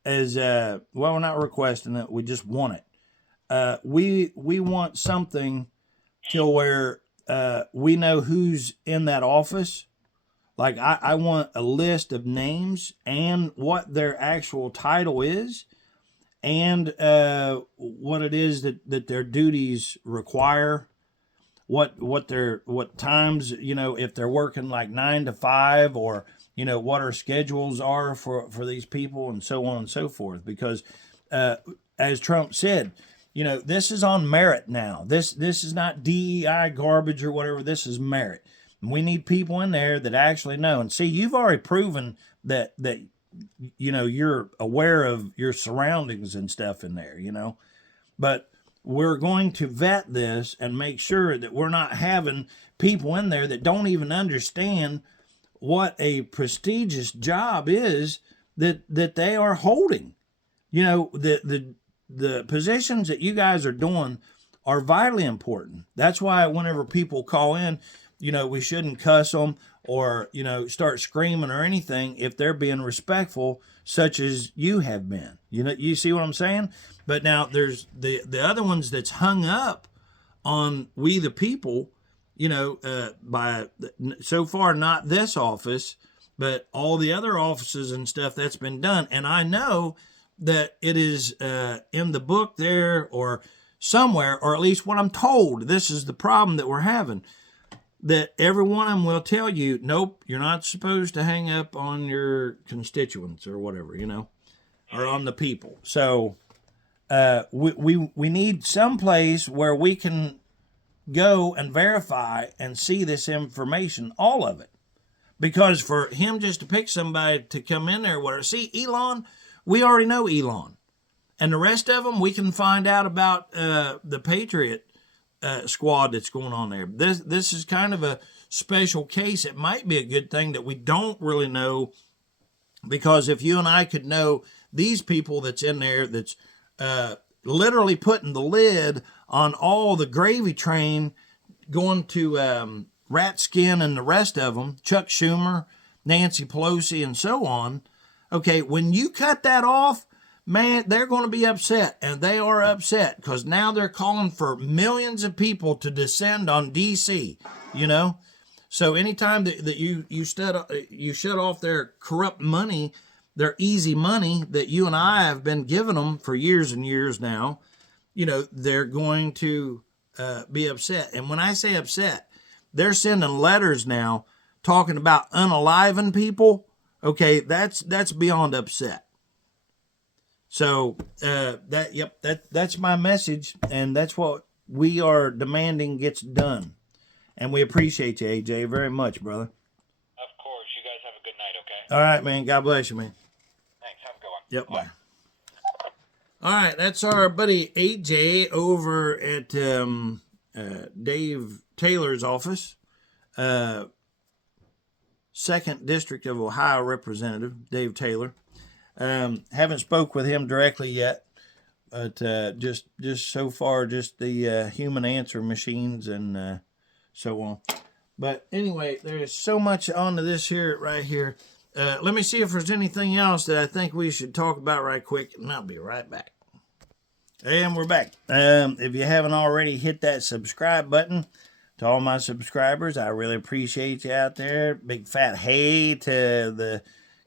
Is we're not requesting it. We just want it. We want something till where we know who's in that office. Like I want a list of names and what their actual title is, and what it is that their duties require. What times, you know, if they're working like 9 to 5, or, you know, what our schedules are for these people, and so on and so forth. Because as Trump said, you know, this is on merit now. This is not DEI garbage or whatever. This is merit. We need people in there that actually know. And see, you've already proven that you know, you're aware of your surroundings and stuff in there, you know. But we're going to vet this and make sure that we're not having people in there that don't even understand what a prestigious job is that they are holding. You know, the positions that you guys are doing are vitally important. That's why whenever people call in, you know, we shouldn't cuss them or, you know, start screaming or anything if they're being respectful, such as you have been. You know, you see what I'm saying? But now there's the other ones that's hung up on we the people, you know, by so far not this office, but all the other offices and stuff that's been done. And I know that it is in the book there or somewhere, or at least what I'm told, this is the problem that we're having, that every one of them will tell you, nope, you're not supposed to hang up on your constituents or whatever, you know, or on the people. So we need some place where we can go and verify and see this information, all of it. Because for him just to pick somebody to come in there, whatever. See, Elon, we already know Elon. And the rest of them, we can find out about the Patriot Squad that's going on there. This is kind of a special case. It might be a good thing that we don't really know, because if you and I could know these people that's in there, that's literally putting the lid on all the gravy train going to Rat Skin and the rest of them, Chuck Schumer, Nancy Pelosi, and so on. Okay, when you cut that off, man, they're going to be upset, and they are upset because now they're calling for millions of people to descend on D.C., you know? So anytime that you shut off their corrupt money, their easy money that you and I have been giving them for years and years now, they're going to be upset. And when I say upset, they're sending letters now talking about unaliving people. Okay, that's beyond upset. So that's my message, and that's what we are demanding gets done. And we appreciate you, AJ, very much, brother. Of course. You guys have a good night, okay? All right, man. God bless you, man. Thanks. Have a good one. Yep, bye. All right, that's our buddy AJ over at Dave Taylor's office. 2nd District of Ohio Representative, Dave Taylor. Haven't spoke with him directly yet, but just so far, just the human answer machines and so on. But anyway, there's so much onto this here, right here. Let me see if there's anything else that I think we should talk about right quick, and I'll be right back. And we're back. If you haven't already, hit that subscribe button. To all my subscribers, I really appreciate you out there. Big fat hey to the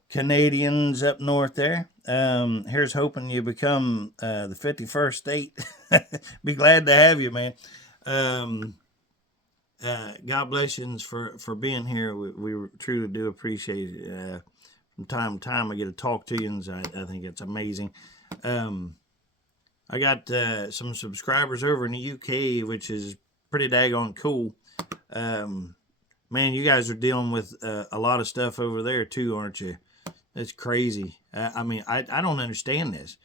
Canadians up north there. Here's hoping you become the 51st state. Be glad to have you, man. God bless you for being here. We truly do appreciate it. From time to time, I get to talk to you, and I think it's amazing. I got some subscribers over in the UK, which is pretty daggone cool. Man, you guys are dealing with a lot of stuff over there too, aren't you? It's crazy. I mean, I don't understand this.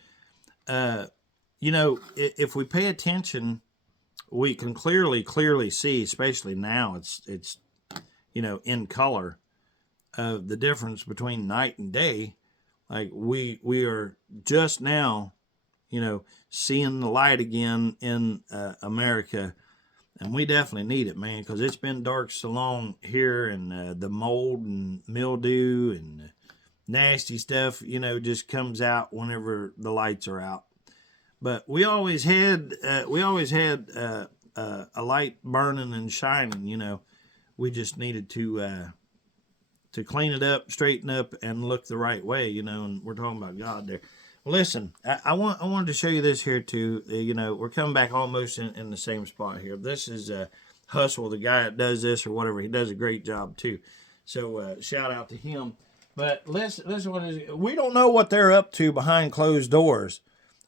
If we pay attention, we can clearly see, especially now, it's in color, of the difference between night and day. Like we are just now, seeing the light again in America. And we definitely need it, man, because it's been dark so long here, and the mold and mildew and nasty stuff, just comes out whenever the lights are out. But we always had a light burning and shining. We just needed to clean it up, straighten up, and look the right way. And we're talking about God there. Listen, I wanted to show you this here too. We're coming back almost in the same spot here. This is Hustle, the guy that does this or whatever. He does a great job too. So shout out to him. But listen, we don't know what they're up to behind closed doors.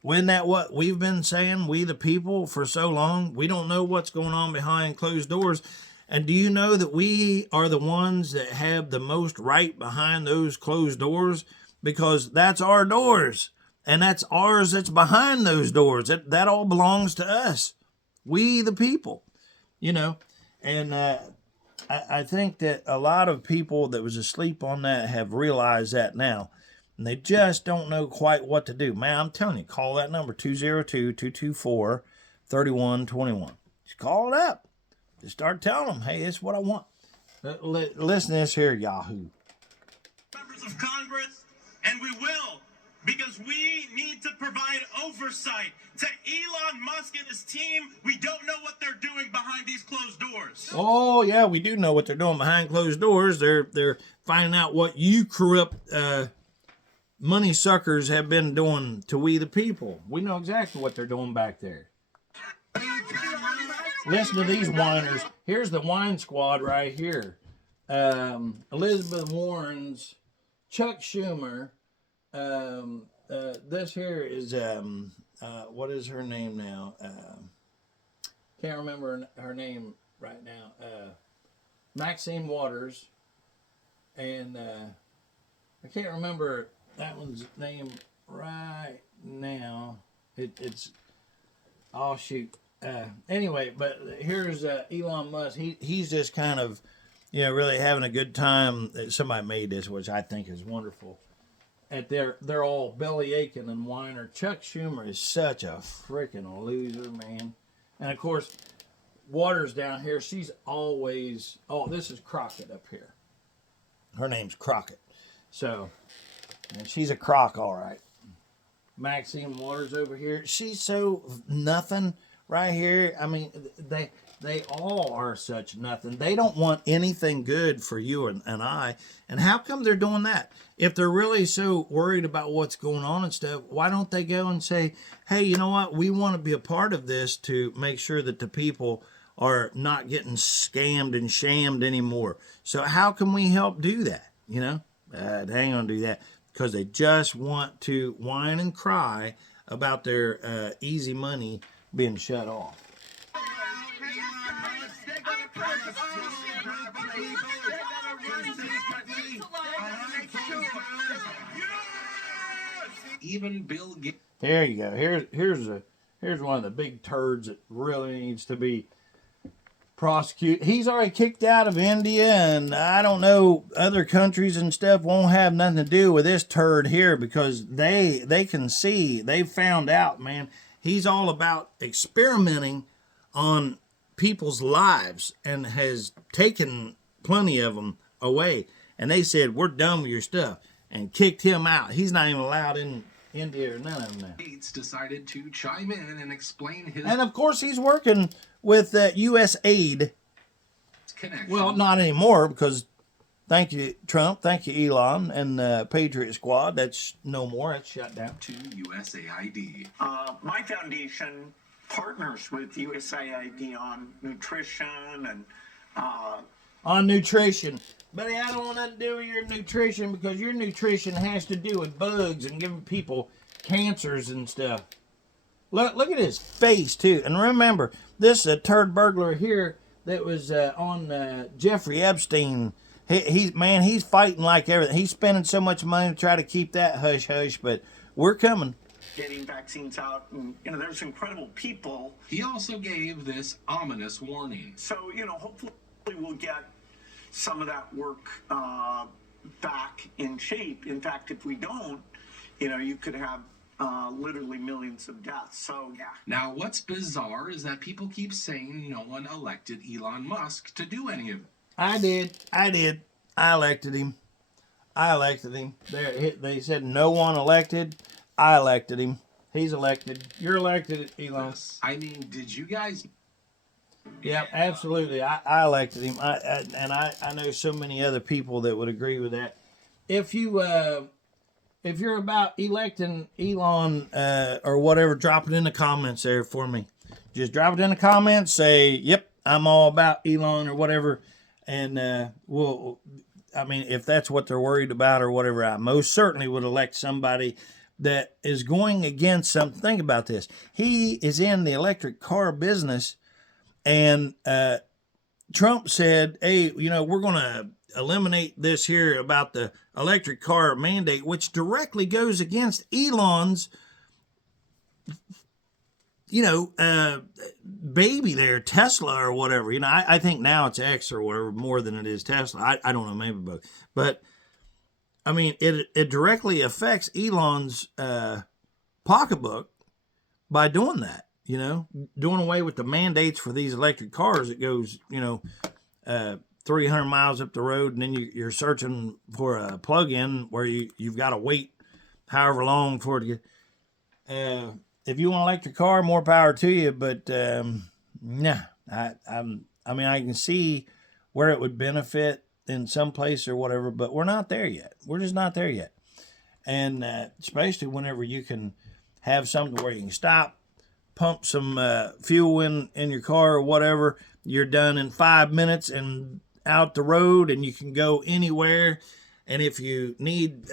Isn't that what we've been saying, we the people, for so long? We don't know what's going on behind closed doors. And do you know that we are the ones that have the most right behind those closed doors? Because that's our doors. And that's ours that's behind those doors. That all belongs to us. We the people, And I think that a lot of people that was asleep on that have realized that now. And they just don't know quite what to do. Man, I'm telling you, call that number, 202-224-3121. Just call it up. Just start telling them, hey, this is what I want. Listen to this here, Yahoo. Members of Congress, and we will. Because we need to provide oversight to Elon Musk and his team. We don't know what they're doing behind these closed doors. Oh, yeah, we do know what they're doing behind closed doors. They're finding out what you corrupt money suckers have been doing to we the people. We know exactly what they're doing back there. Listen to these whiners. Here's the wine squad right here. Elizabeth Warren's, Chuck Schumer. This here is, what is her name now? Can't remember her name right now. Maxine Waters. And, I can't remember that one's name right now. It's, oh shoot. Anyway, but here's, Elon Musk. He's just kind of, really having a good time. Somebody made this, which I think is wonderful. They're all belly aching and whiner. Chuck Schumer is such a freaking loser, man. And of course, Waters down here, she's always, this is Crockett up here. Her name's Crockett. So, and she's a crock, all right. Maxine Waters over here, she's so nothing right here. I mean, they They all are such nothing. They don't want anything good for you and I. And how come they're doing that? If they're really so worried about what's going on and stuff, why don't they go and say, hey, you know what? We want to be a part of this to make sure that the people are not getting scammed and shammed anymore. So how can we help do that? You know, they ain't gonna do that because they just want to whine and cry about their easy money being shut off. Even Bill Gates. There you go. Here's one of the big turds that really needs to be prosecuted. He's already kicked out of India, and I don't know, other countries and stuff won't have nothing to do with this turd here because they can see, they've found out, man. He's all about experimenting on people's lives and has taken plenty of them away. And they said, we're done with your stuff, and kicked him out. He's not even allowed in India or none of them now. Gates decided to chime in and explain his. And of course, he's working with USAID. Connection. Well, not anymore because thank you, Trump. Thank you, Elon, and the Patriot Squad. That's no more. That's shut down. To USAID. My foundation partners with USAID on nutrition and on nutrition. Buddy, I don't want nothing to do with your nutrition because your nutrition has to do with bugs and giving people cancers and stuff. Look at his face, too. And remember, this turd burglar here that was on Jeffrey Epstein. He's fighting like everything. He's spending so much money to try to keep that hush-hush, but we're coming. Getting vaccines out, and there's incredible people. He also gave this ominous warning. So hopefully we'll get some of that work back in shape. In fact, if we don't, you could have literally millions of deaths. So yeah. Now, what's bizarre is that people keep saying no one elected Elon Musk to do any of it. I did. I elected him. They said no one elected. I elected him. He's elected. You're elected, Elon. I mean, did you guys? Yeah, absolutely. I elected him. I know so many other people that would agree with that. If you're about electing Elon or whatever, drop it in the comments there for me. Just drop it in the comments. Say, yep, I'm all about Elon or whatever. And if that's what they're worried about or whatever, I most certainly would elect somebody that is going against something. Think about this. He is in the electric car business. And Trump said, hey, we're going to eliminate this here about the electric car mandate, which directly goes against Elon's, baby there, Tesla or whatever. I think now it's X or whatever more than it is Tesla. I don't know, maybe both. But, I mean, it directly affects Elon's pocketbook by doing that. Doing away with the mandates for these electric cars. It goes, 300 miles up the road, and then you're searching for a plug-in where you've got to wait however long for it to get. If you want an electric car, more power to you. But nah, I can see where it would benefit in some place or whatever, but we're not there yet. We're just not there yet. And especially whenever you can have something where you can stop, pump some fuel in your car or whatever, you're done in 5 minutes and out the road, and you can go anywhere. And if you need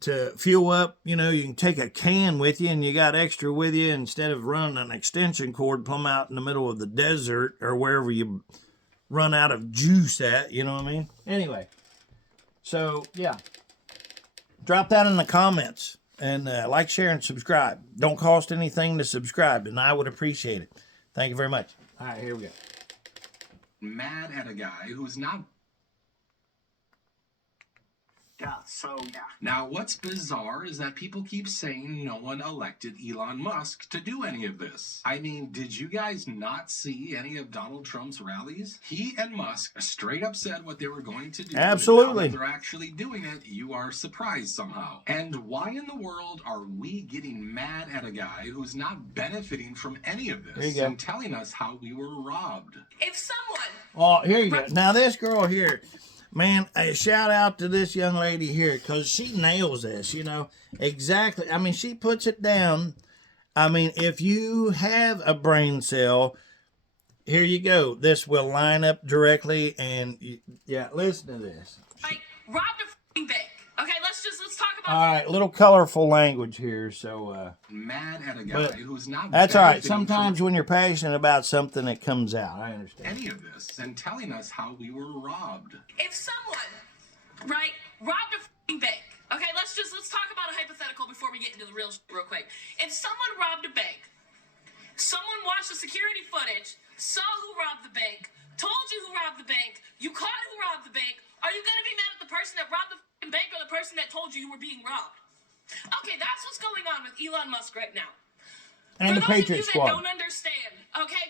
to fuel up, you can take a can with you, and you got extra with you instead of running an extension cord plumb out in the middle of the desert or wherever you run out of juice at, you know what I mean? Anyway, so yeah, drop that in the comments. And like, share, and subscribe. Don't cost anything to subscribe, and I would appreciate it. Thank you very much. All right, here we go. Mad at a guy who's not deaths. So, yeah. Now, what's bizarre is that people keep saying no one elected Elon Musk to do any of this. I mean, did you guys not see any of Donald Trump's rallies? He and Musk straight up said what they were going to do. Absolutely. And now that they're actually doing it, you are surprised somehow. And why in the world are we getting mad at a guy who's not benefiting from any of There you this go. and telling us how we were robbed? If someone Oh, here you go. Now this girl here, man, a shout out to this young lady here because she nails this, you know, exactly. I mean, she puts it down. I mean, if you have a brain cell, here you go. This will line up directly and, yeah, listen to this. like robbed a f***ing bank. Okay, let's talk about. All right, little colorful language here, so. Mad at a guy But who's not that's all right. benefiting from Sometimes when you're passionate about something, it comes out. I understand. any of this and telling us how we were robbed. If someone, right, robbed a f***ing bank. Okay, let's talk about a hypothetical before we get into the real real quick. If someone robbed a bank, someone watched the security footage, saw who robbed the bank, told you who robbed the bank, you caught who robbed the bank, are you gonna be mad at the person that robbed the f***ing bank or the person that told you were being robbed? Okay, that's what's going on with Elon Musk right now. And the For those Patriot of you Squad. that don't understand, okay,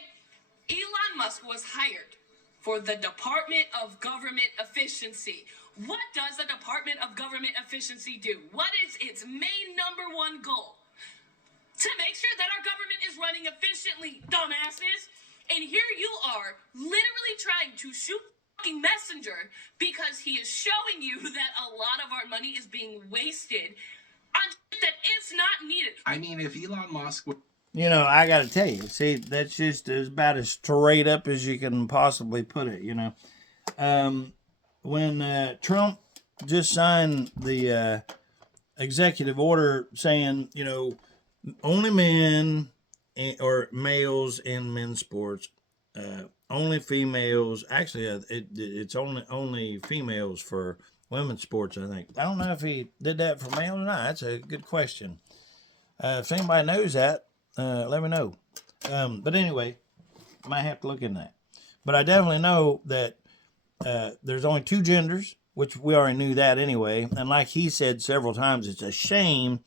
Elon Musk was hired for the Department of Government Efficiency. What does the Department of Government Efficiency do? What is its main number one goal? To make sure that our government is running efficiently, dumbasses. And here you are, literally trying to shoot fucking messenger because he is showing you that a lot of our money is being wasted on shit that is not needed. I mean, if Elon Musk would You know, I got to tell you, see, that's just about as straight up as you can possibly put it, you know. When Trump just signed the executive order saying, you know, only men or males in men's sports, only females, actually, it's only females for women's sports, I think. I don't know if he did that for male or not. That's a good question. If anybody knows that, let me know. But anyway, might have to look in that. But I definitely know that there's only two genders, which we already knew that anyway. And like he said several times, it's a shame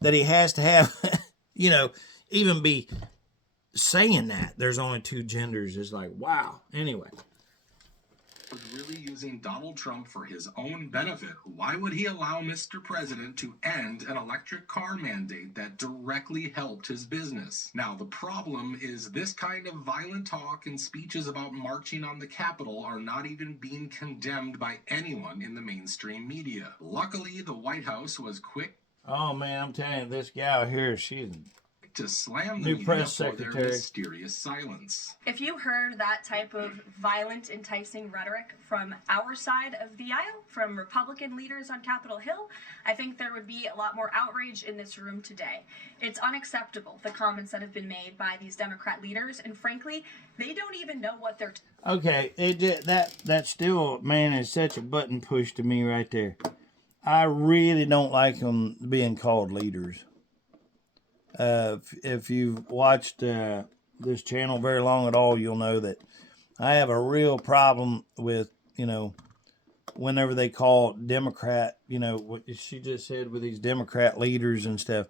that he has to have, you know, even be saying that there's only two genders is like, wow. Anyway. was really using Donald Trump for his own benefit, why would he allow Mr. President to end an electric car mandate that directly helped his business? Now, the problem is this kind of violent talk and speeches about marching on the Capitol are not even being condemned by anyone in the mainstream media. Luckily, the White House was quick Oh, man, I'm telling you, this gal here, she's to slam the new media press for their secretary. mysterious silence. If you heard that type of violent, enticing rhetoric from our side of the aisle, from Republican leaders on Capitol Hill, I think there would be a lot more outrage in this room today. It's unacceptable, the comments that have been made by these Democrat leaders, and frankly, they don't even know what they're Okay, that still, man, is such a button push to me right there. I really don't like them being called leaders. If you've watched this channel very long at all, you'll know that I have a real problem with, you know, whenever they call Democrat, you know, what she just said with these Democrat leaders and stuff.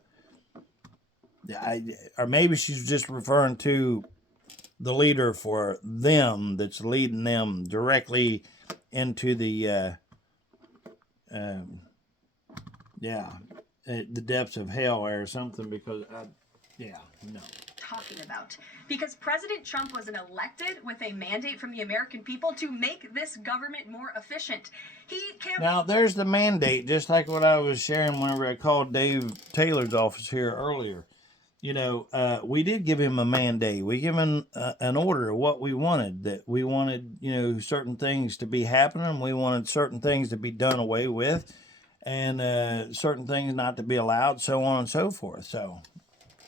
Or maybe she's just referring to the leader for them that's leading them directly into the the depths of hell or something, because no. talking about. Because President Trump was elected with a mandate from the American people to make this government more efficient. He can't. Now there's the mandate, just like what I was sharing whenever I called Dave Taylor's office here earlier. You know, we did give him a mandate. We give him an order of what we wanted. That we wanted, you know, certain things to be happening. We wanted certain things to be done away with, and certain things not to be allowed, so on and so forth. So,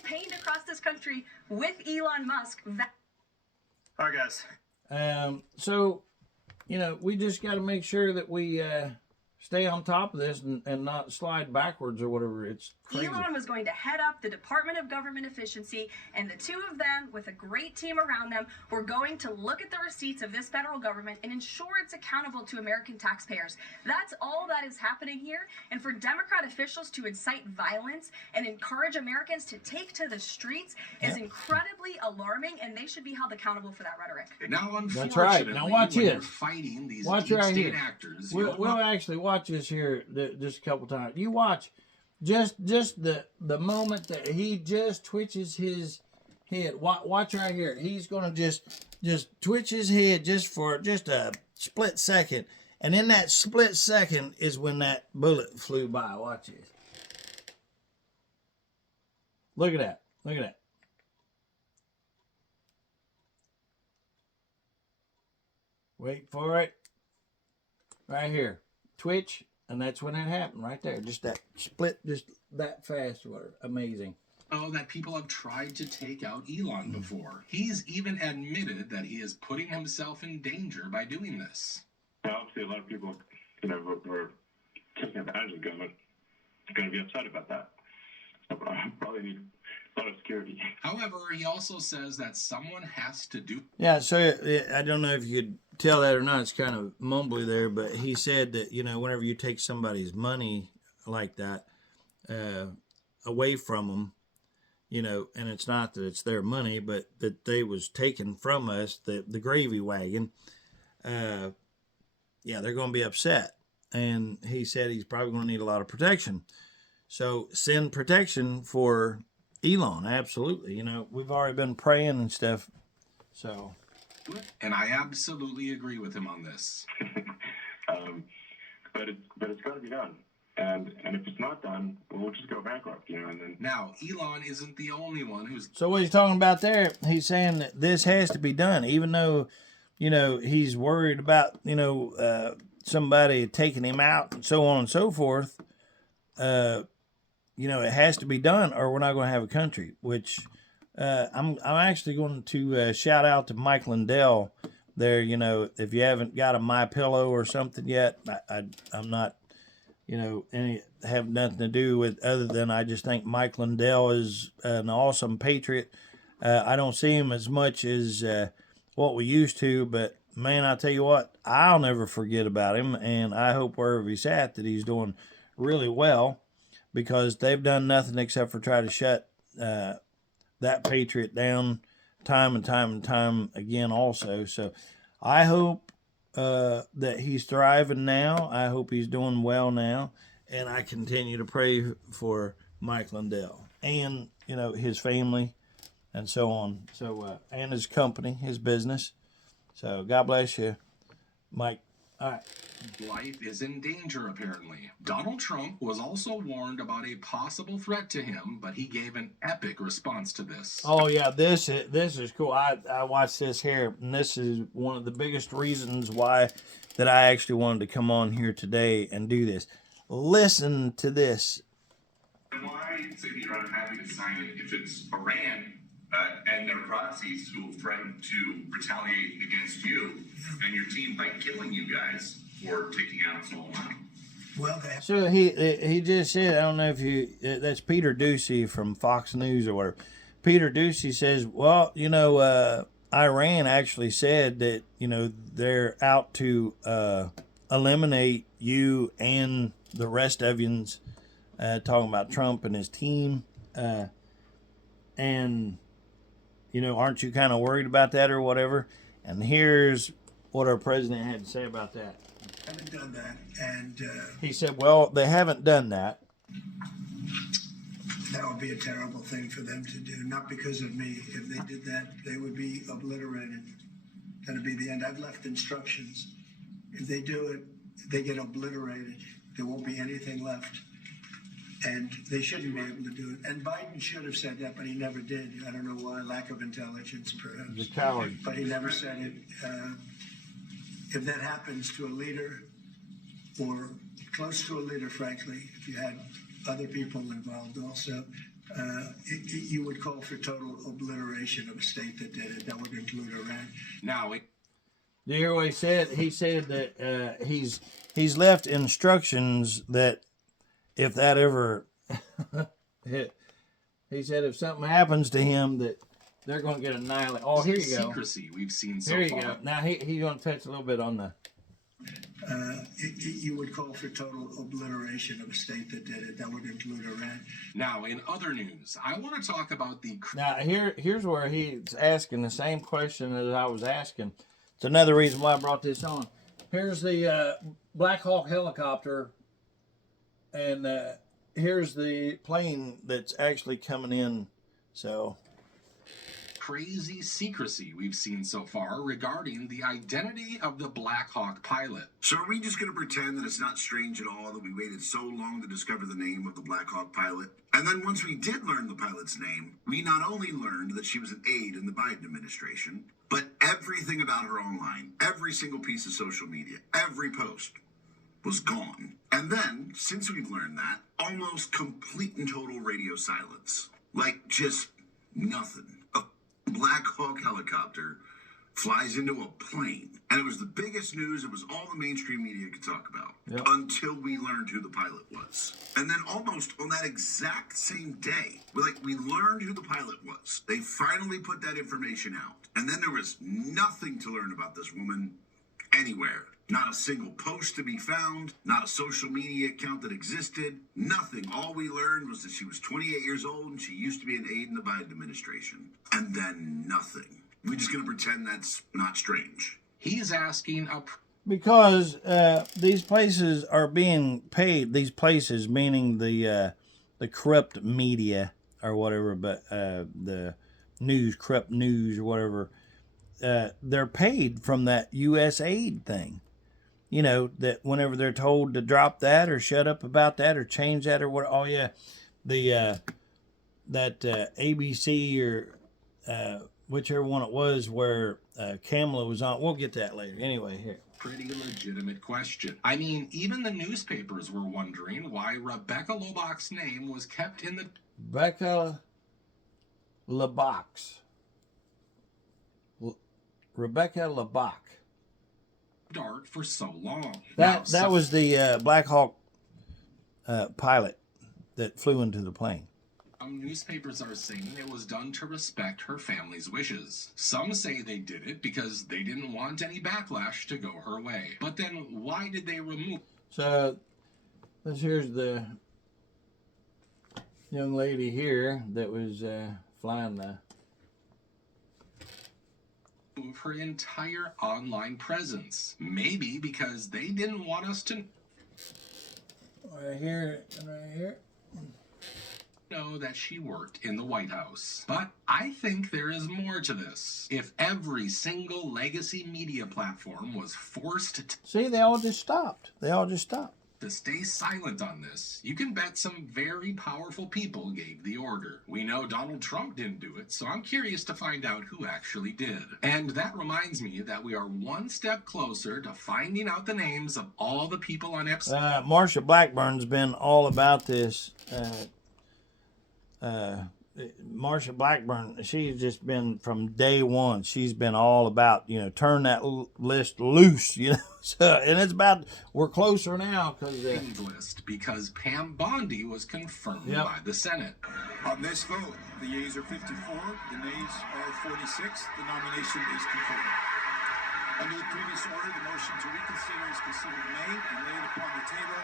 campaigned across this country with Elon Musk. All right, guys. So, you know, we just got to make sure that we stay on top of this and not slide backwards or whatever. It's crazy. Elon was going to head up the Department of Government Efficiency, and the two of them, with a great team around them, were going to look at the receipts of this federal government and ensure it's accountable to American taxpayers. That's all that is happening here. And for Democrat officials to incite violence and encourage Americans to take to the streets is incredibly alarming, and they should be held accountable for that rhetoric. Now, unfortunately, That's right. Now watch when it. you're fighting these Watch deep right state here. actors, We'll actually watch this here just a couple times. You watch just the moment that he just twitches his head. Watch right here. He's gonna just twitch his head just for just a split second, and in that split second is when that bullet flew by. Watch this. Look at that. Look at that. Wait for it. Right here. Twitch, and that's when it happened right there. Just that split, just that fast. Or amazing. Oh, that people have tried to take out Elon before. He's even admitted that he is putting himself in danger by doing this. Now, obviously, a lot of people, who are taking advantage of the government are going to be upset about that. So I probably need a lot of security. However, he also says that someone has to do. Yeah, so I don't know if you could tell that or not. It's kind of mumbly there, but he said that, whenever you take somebody's money like that away from them, and it's not that it's their money, but that they was taken from us, the gravy wagon, they're going to be upset. And he said he's probably going to need a lot of protection. So send protection for Elon, absolutely. We've already been praying and stuff, so. And I absolutely agree with him on this. But it's got to be done. And if it's not done, we'll just go bankrupt, and then. Now, Elon isn't the only one who's. So what he's talking about there, he's saying that this has to be done, even though, he's worried about, somebody taking him out and so on and so forth. It has to be done, or we're not going to have a country. Which I'm actually going to shout out to Mike Lindell there. If you haven't got a MyPillow or something yet, I'm not. Have nothing to do with other than I just think Mike Lindell is an awesome patriot. I don't see him as much as what we used to, but man, I tell you what, I'll never forget about him, and I hope wherever he's at that he's doing really well, because they've done nothing except for try to shut that patriot down time and time and time again also. So I hope that he's thriving now. I hope he's doing well now. And I continue to pray for Mike Lindell and, his family and so on. So, and his company, his business. So God bless you, Mike. All right. Life is in danger, apparently. Donald Trump was also warned about a possible threat to him, but he gave an epic response to this. Oh, yeah, this is cool. I watched this here, and this is one of the biggest reasons why that I actually wanted to come on here today and do this. Listen to this. Why say that you're unhappy to sign it if it's Iran and their proxies who have threatened to retaliate against you and your team by killing you guys for taking out Soleimani? Well, so he just said, I don't know if that's Peter Doocy from Fox News or whatever. Peter Doocy says, well, Iran actually said that, they're out to eliminate you and the rest of yous, talking about Trump and his team. And, aren't you kind of worried about that or whatever? And here's what our president had to say about that. Haven't done that, and he said, well, they haven't done that. That would be a terrible thing for them to do, not because of me. If they did that, they would be obliterated. That'd be the end. I've left instructions. If they do it, they get obliterated. There won't be anything left. And they shouldn't be able to do it. And Biden should have said that, but he never did. I don't know why. Lack of intelligence, perhaps. The coward. But he never said it. If that happens to a leader, or close to a leader, frankly, if you had other people involved also, you would call for total obliteration of a state that did it. That would include Iran. Now, Do you hear what he said? He said that he's left instructions that if that ever hit, he said if something happens to him that they're going to get annihilated. Oh, here you go. Secrecy we've seen so Here you far. go. Now he's going to touch a little bit on the. You would call for total obliteration of a state that did it. That would include Iran. Now, in other news, I want to talk about the... Now here's where he's asking the same question that I was asking. It's another reason why I brought this on. Here's the Black Hawk helicopter, and here's the plane that's actually coming in. So. Crazy secrecy we've seen so far regarding the identity of the Black Hawk pilot. So are we just going to pretend that it's not strange at all that we waited so long to discover the name of the Black Hawk pilot? And then once we did learn the pilot's name, we not only learned that she was an aide in the Biden administration, but everything about her online, every single piece of social media, every post was gone. And then, since we've learned that, almost complete and total radio silence. Like just nothing. Black Hawk helicopter flies into a plane. And it was the biggest news. It was all the mainstream media could talk about until we learned who the pilot was. And then almost on that exact same day, we learned who the pilot was. They finally put that information out. And then there was nothing to learn about this woman anywhere. Not a single post to be found, not a social media account that existed, nothing. All we learned was that she was 28 years old and she used to be an aide in the Biden administration. And then nothing. We're just going to pretend that's not strange. He's asking because these places are being paid. These places, meaning the corrupt media or whatever, but the corrupt news or whatever, they're paid from that U.S. aid thing. You know, that whenever they're told to drop that or shut up about that or change that or what, oh yeah, the that ABC or whichever one it was where Kamala was on. We'll get to that later. Anyway, here. Pretty legitimate question. I mean, even the newspapers were wondering why Rebecca Loebach's name was kept in the... Rebecca Loebach. Rebecca Loebach. Dark for so long. That was the Black Hawk pilot that flew into the plane. Some newspapers are saying it was done to respect her family's wishes. Some say they did it because they didn't want any backlash to go her way. But then why did they remove... So, here's the young lady here that was flying the... her entire online presence. Maybe because they didn't want us to... Right here, right here. Know that she worked in the White House. But I think there is more to this. If every single legacy media platform was forced to... See, they all just stopped. To stay silent on this, you can bet some very powerful people gave the order. We know Donald Trump didn't do it, so I'm curious to find out who actually did. And that reminds me that we are one step closer to finding out the names of all the people on Epstein. Marsha Blackburn's been all about this. Marsha Blackburn, she's just been from day one. She's been all about, turn that list loose, So, and it's about, we're closer now because Pam Bondi was confirmed by the Senate. On this vote, the yeas are 54, the nays are 46. The nomination is confirmed. Under the previous order, the motion to reconsider is considered made and laid upon the table,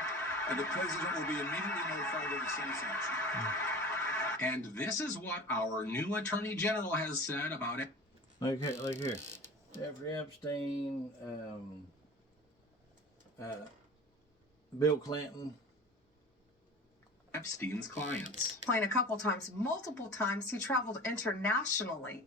and the president will be immediately notified of the Senate's action. And this is what our new Attorney General has said about it. Look here. Jeffrey Epstein, Bill Clinton. Epstein's clients. Plane a couple times, multiple times. He traveled internationally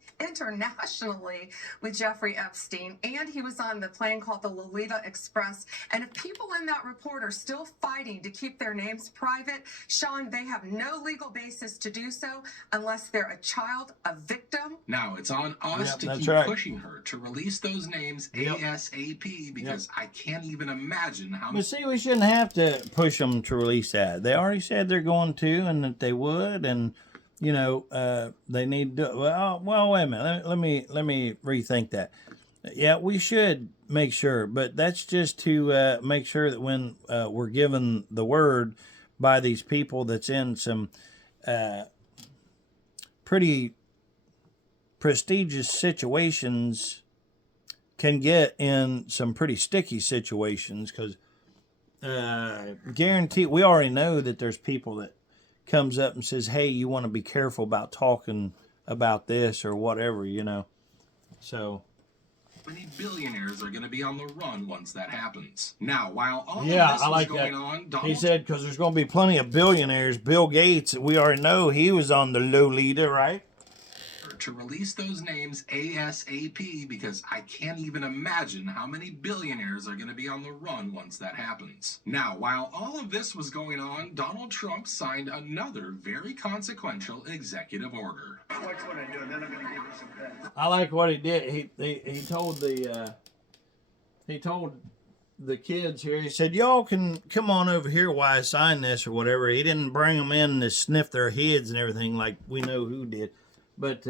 with Jeffrey Epstein, and he was on the plane called the Lolita Express. And if people in that report are still fighting to keep their names private, Sean, they have no legal basis to do so unless they're a child, a victim. Now it's on us to keep pushing her to release those names ASAP because I can't even imagine how. But see, we shouldn't have to push them to release that. They already said they're going to, and that they would, and they need to. Well, wait a minute. Let me rethink that. Yeah, we should make sure, but that's just to make sure that when we're given the word by these people that's in some pretty prestigious situations can get in some pretty sticky situations, because guarantee we already know that there's people that comes up and says, hey, you want to be careful about talking about this or whatever, you know. So many billionaires are going to be on the run once that happens. Now, while all yeah, of this I like was going that. on, He Donald said because there's going to be plenty of billionaires. Bill Gates, we already know he was on the Lolita, right? to release those names ASAP, because I can't even imagine how many billionaires are going to be on the run once that happens. Now, while all of this was going on, Donald Trump signed another very consequential executive order. Watch what I do, and then I'm going to give you some bets. I like what he did. He told the kids here. He said, "Y'all can come on over here while I sign this or whatever." He didn't bring them in to sniff their heads and everything like we know who did, but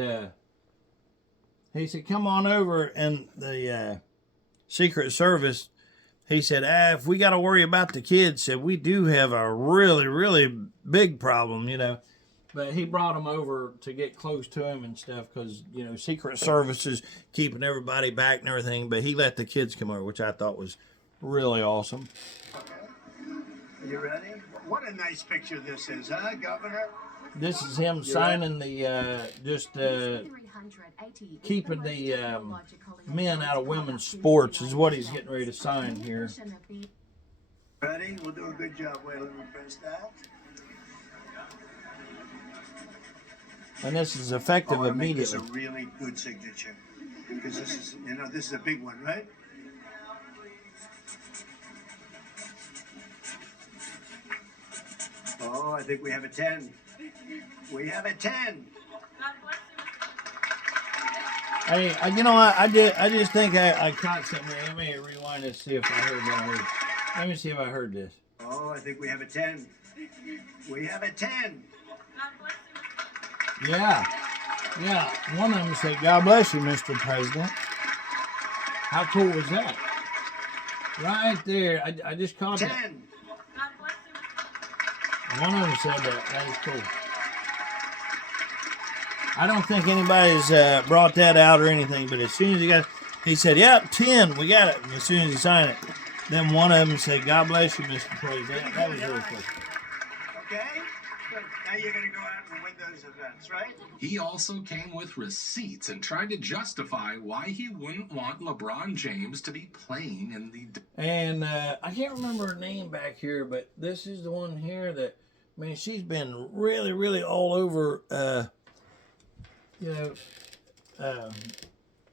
he said, "Come on over." And the Secret Service, he said, "If we got to worry about the kids, said we do have a really, really big problem, you know." But he brought them over to get close to him and stuff because, you know, Secret Service is keeping everybody back and everything. But he let the kids come over, which I thought was really awesome. Are you ready? What a nice picture this is, huh, Governor? This is him signing the, keeping the men out of women's sports is what he's getting ready to sign here. Ready? We'll do a good job. Wait, let me press that. And this is effective immediately. This is a really good signature because this is, you know, this is a big one, right? Oh, I think we have a 10. We have a 10. Hey, you know what? I just think I caught something. Let me rewind this, see if I heard what I heard. Let me see if I heard this. Oh, I think we have a 10. We have a 10. Yeah. One of them said, "God bless you, Mr. President." How cool was that? Right there. I just caught 10. that. One of them said that. That was cool. I don't think anybody's brought that out or anything, but as soon as he said, "Yep, 10, we got it." And as soon as he signed it, then one of them said, "God bless you, Mr. President." That was really cool. Okay? Good. Now you're going to go out and win those events, right? He also came with receipts and tried to justify why he wouldn't want LeBron James to be playing in the... And I can't remember her name back here, but this is the one here that, I mean, she's been really, really all over,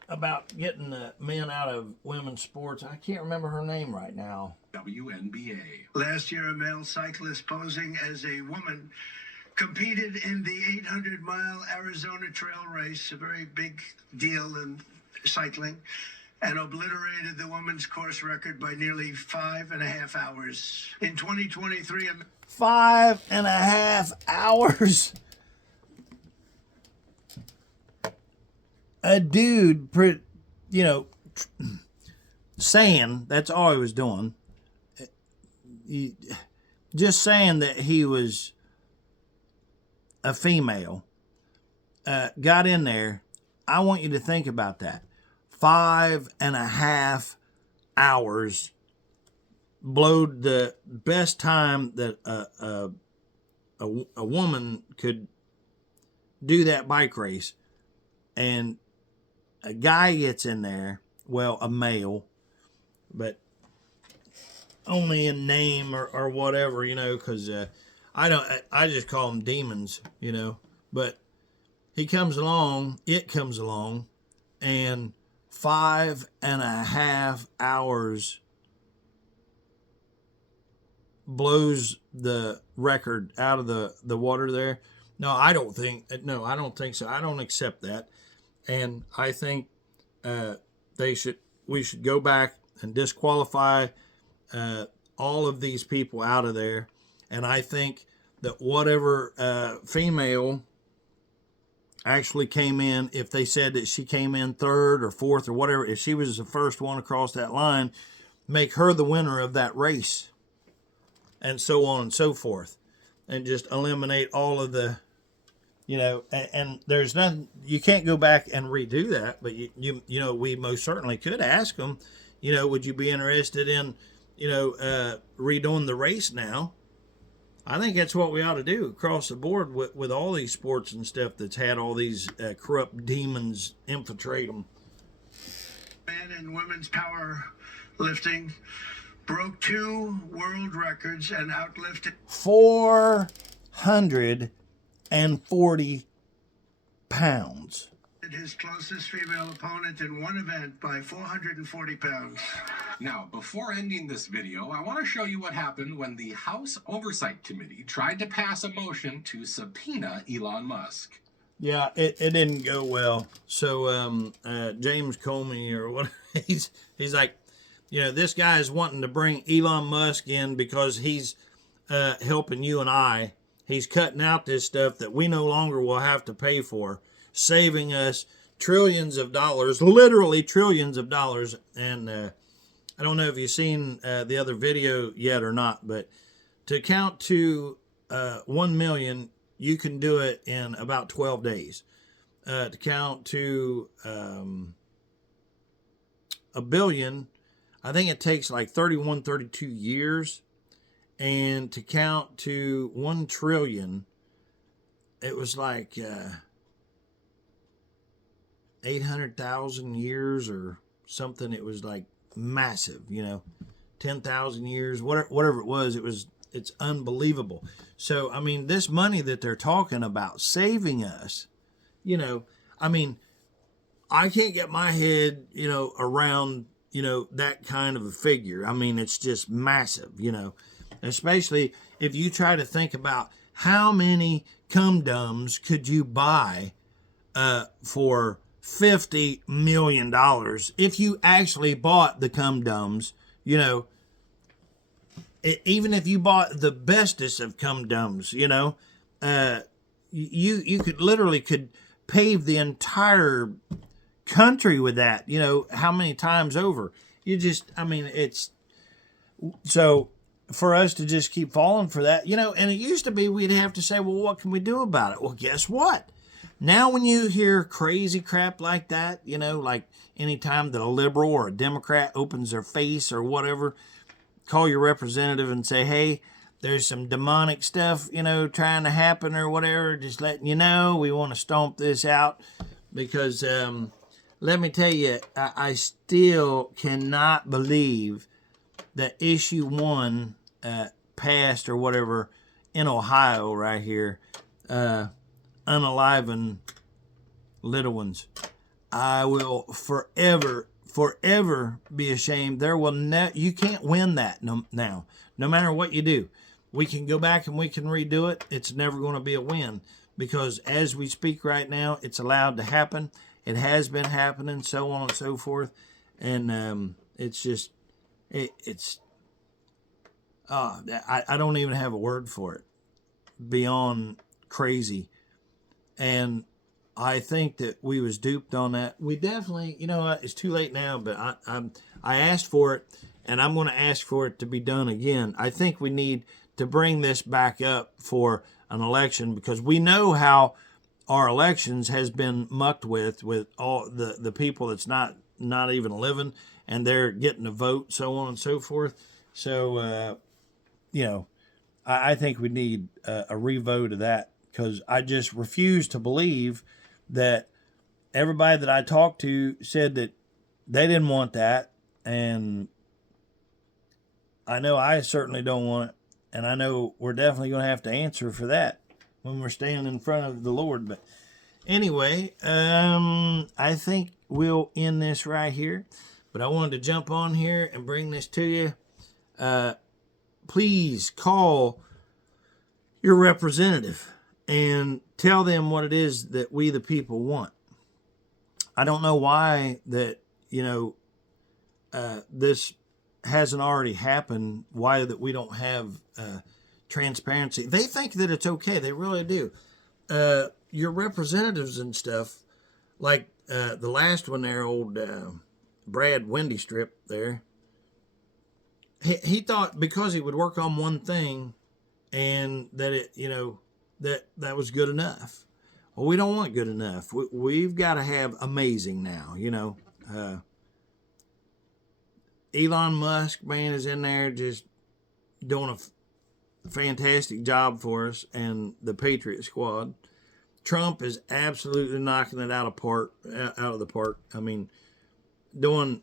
about getting men out of women's sports. I can't remember her name right now. WNBA. Last year, a male cyclist posing as a woman competed in the 800-mile Arizona Trail Race, a very big deal in cycling, and obliterated the women's course record by nearly 5.5 hours. In 2023, 5.5 hours. A dude, saying, that's all he was doing. Just saying that he was a female, got in there. I want you to think about that. 5.5 hours blowed the best time that a woman could do that bike race. And a guy gets in there, well, a male, but only in name or whatever, you know, because I just call them demons, you know, but it comes along, and 5.5 hours blows the record out of the water there. No, I don't think so. I don't accept that. And I think we should go back and disqualify all of these people out of there. And I think that whatever female actually came in, if they said that she came in third or fourth or whatever, if she was the first one across that line, make her the winner of that race, and so on and so forth, and just eliminate all of the, and there's nothing, you can't go back and redo that, but we most certainly could ask them, would you be interested in, redoing the race now? I think that's what we ought to do across the board with all these sports and stuff that's had all these corrupt demons infiltrate them. Men and women's power lifting broke 2 world records and outlifted 440 pounds. His closest female opponent in one event by 440 pounds. Now, before ending this video, I want to show you what happened when the House Oversight Committee tried to pass a motion to subpoena Elon Musk. Yeah, it didn't go well. So James Comey or what, he's like, this guy is wanting to bring Elon Musk in because he's helping you and I. He's cutting out this stuff that we no longer will have to pay for, saving us trillions of dollars, literally trillions of dollars. And I don't know if you've seen the other video yet or not, but to count to 1 million, you can do it in about 12 days. To count to 1 billion, I think it takes like 31, 32 years. And to count to 1 trillion, it was like 800,000 years or something. It was like massive, 10,000 years, whatever it was, it's unbelievable. So, I mean, this money that they're talking about saving us, I can't get my head, around, that kind of a figure. I mean, it's just massive, especially if you try to think about how many cum-dums could you buy for $50 million if you actually bought the cum-dums, even if you bought the bestest of cum-dums, you could literally pave the entire country with that, how many times over. It's so for us to just keep falling for that, and it used to be we'd have to say, well, what can we do about it? Well, guess what? Now when you hear crazy crap like that, like anytime that a liberal or a Democrat opens their face or whatever, call your representative and say, hey, there's some demonic stuff, trying to happen or whatever, just letting you know, we want to stomp this out. Because let me tell you, I still cannot believe that issue 1 passed or whatever in Ohio right here, unaliving little ones. I will forever be ashamed. There will you can't win that now, no matter what you do. We can go back and we can redo it. It's never going to be a win because as we speak right now, it's allowed to happen. It has been happening, so on and so forth. And it's just, I don't even have a word for it. Beyond crazy. And I think that we was duped on that. We definitely, it's too late now, but I asked for it, and I'm going to ask for it to be done again. I think we need to bring this back up for an election because we know how our elections has been mucked with all the people that's not even living, and they're getting a vote, so on and so forth. So, I think we need a revote of that because I just refuse to believe that everybody that I talked to said that they didn't want that. And I know I certainly don't want it. And I know we're definitely going to have to answer for that when we're standing in front of the Lord. But anyway, I think we'll end this right here. But I wanted to jump on here and bring this to you. Please call your representative and tell them what it is that we the people want. I don't know why that, this hasn't already happened, why that we don't have transparency. They think that it's okay. They really do. your representatives and stuff, like the last one there, old Brad Wendystrip there, he thought because he would work on one thing and that it, that was good enough. Well, we don't want good enough. We've got to have amazing now, Elon Musk, man, is in there just doing a fantastic job for us and the Patriot Squad. Trump is absolutely knocking it out of the park. I mean, doing,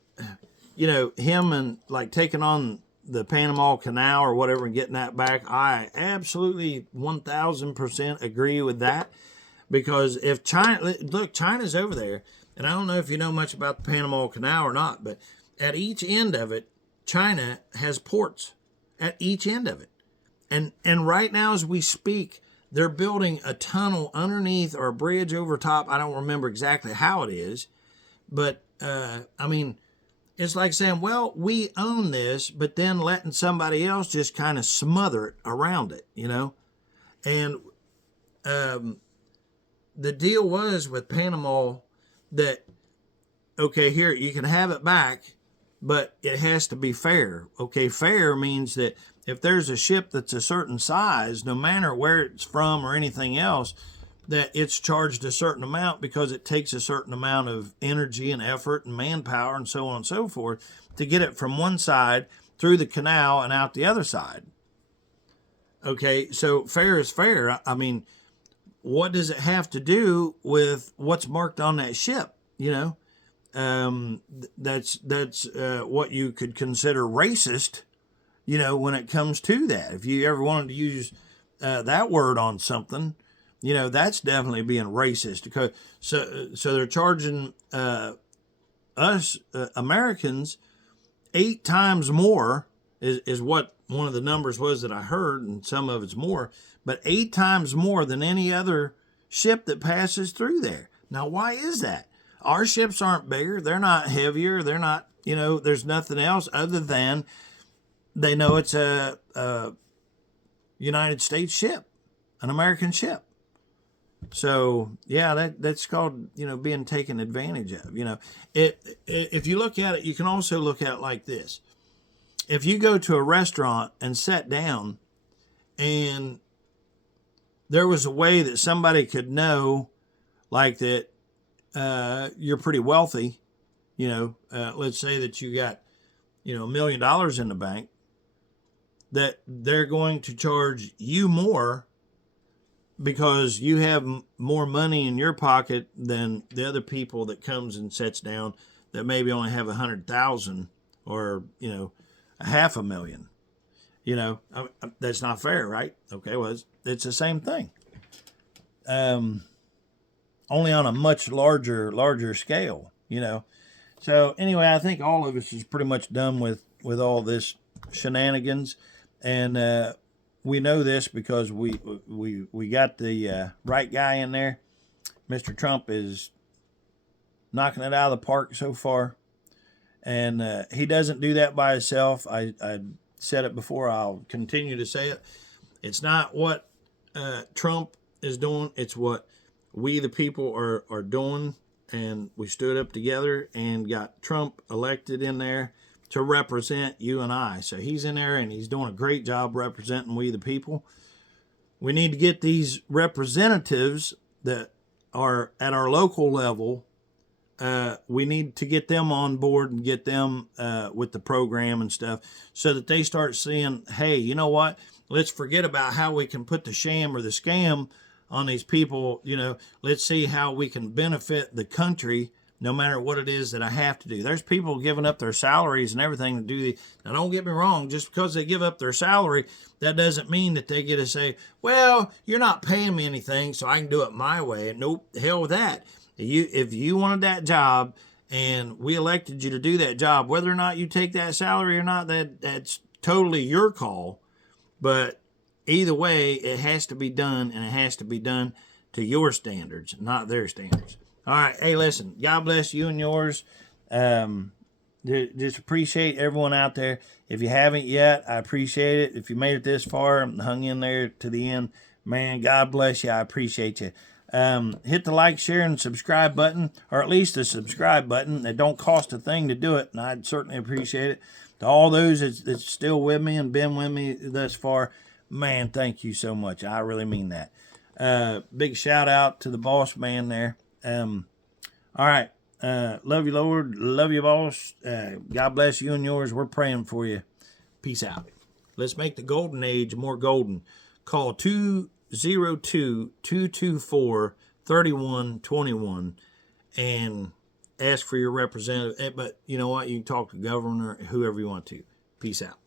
him and like taking on the Panama Canal or whatever and getting that back. I absolutely 1000% agree with that, because if China's over there, and I don't know if you know much about the Panama Canal or not, but at each end of it, China has ports at each end of it. And right now as we speak, they're building a tunnel underneath or a bridge over top. I don't remember exactly how it is, but it's like saying, well, we own this, but then letting somebody else just kind of smother it around it, And the deal was with Panama that, okay, here, you can have it back, but it has to be fair. Okay, fair means that if there's a ship that's a certain size, no matter where it's from or anything else, that it's charged a certain amount because it takes a certain amount of energy and effort and manpower and so on and so forth to get it from one side through the canal and out the other side. Okay, so fair is fair. I mean, what does it have to do with what's marked on that ship? That's what you could consider racist, when it comes to that. If you ever wanted to use that word on something, that's definitely being racist. Because so they're charging us Americans 8 times more is what one of the numbers was that I heard, and some of it's more, but 8 times more than any other ship that passes through there. Now, why is that? Our ships aren't bigger. They're not heavier. They're not, there's nothing else other than they know it's a United States ship, an American ship. So, yeah, that's called, being taken advantage of. If you look at it, you can also look at it like this. If you go to a restaurant and sat down and there was a way that somebody could know, like that, you're pretty wealthy, let's say that you got, $1 million in the bank, that they're going to charge you more because you have more money in your pocket than the other people that comes and sits down that maybe only have 100,000 or, $500,000. That's not fair, right? Okay, well, it's the same thing. Only on a much larger scale, So anyway, I think all of us is pretty much done with all this shenanigans, and we know this because we got the right guy in there. Mr. Trump is knocking it out of the park so far, and he doesn't do that by himself. I said it before. I'll continue to say it. It's not what Trump is doing. It's what we, the people, are doing. And we stood up together and got Trump elected in there to represent you and I. So he's in there and he's doing a great job representing we, the people. We need to get these representatives that are at our local level. We need to get them on board and get them with the program and stuff so that they start seeing, hey, you know what? Let's forget about how we can put the sham or the scam on these people. Let's see how we can benefit the country no matter what it is that I have to do. There's people giving up their salaries and everything to do now, don't get me wrong, just because they give up their salary, that doesn't mean that they get to say, well, you're not paying me anything, so I can do it my way. Nope, hell with that. If you wanted that job and we elected you to do that job, whether or not you take that salary or not, that's totally your call. But either way, it has to be done, and it has to be done to your standards, not their standards. All right. Hey, listen, God bless you and yours. Just appreciate everyone out there. If you haven't yet, I appreciate it. If you made it this far and hung in there to the end, man, God bless you. I appreciate you. Hit the like, share, and subscribe button, or at least the subscribe button. It don't cost a thing to do it, and I'd certainly appreciate it. To all those that's still with me and been with me thus far, man, thank you so much. I really mean that. Big shout out to the boss man there. All right. Love you, Lord. Love you, boss. God bless you and yours. We're praying for you. Peace out. Let's make the golden age more golden. Call 202-224-3121 and ask for your representative. But you know what? You can talk to governor, whoever you want to. Peace out.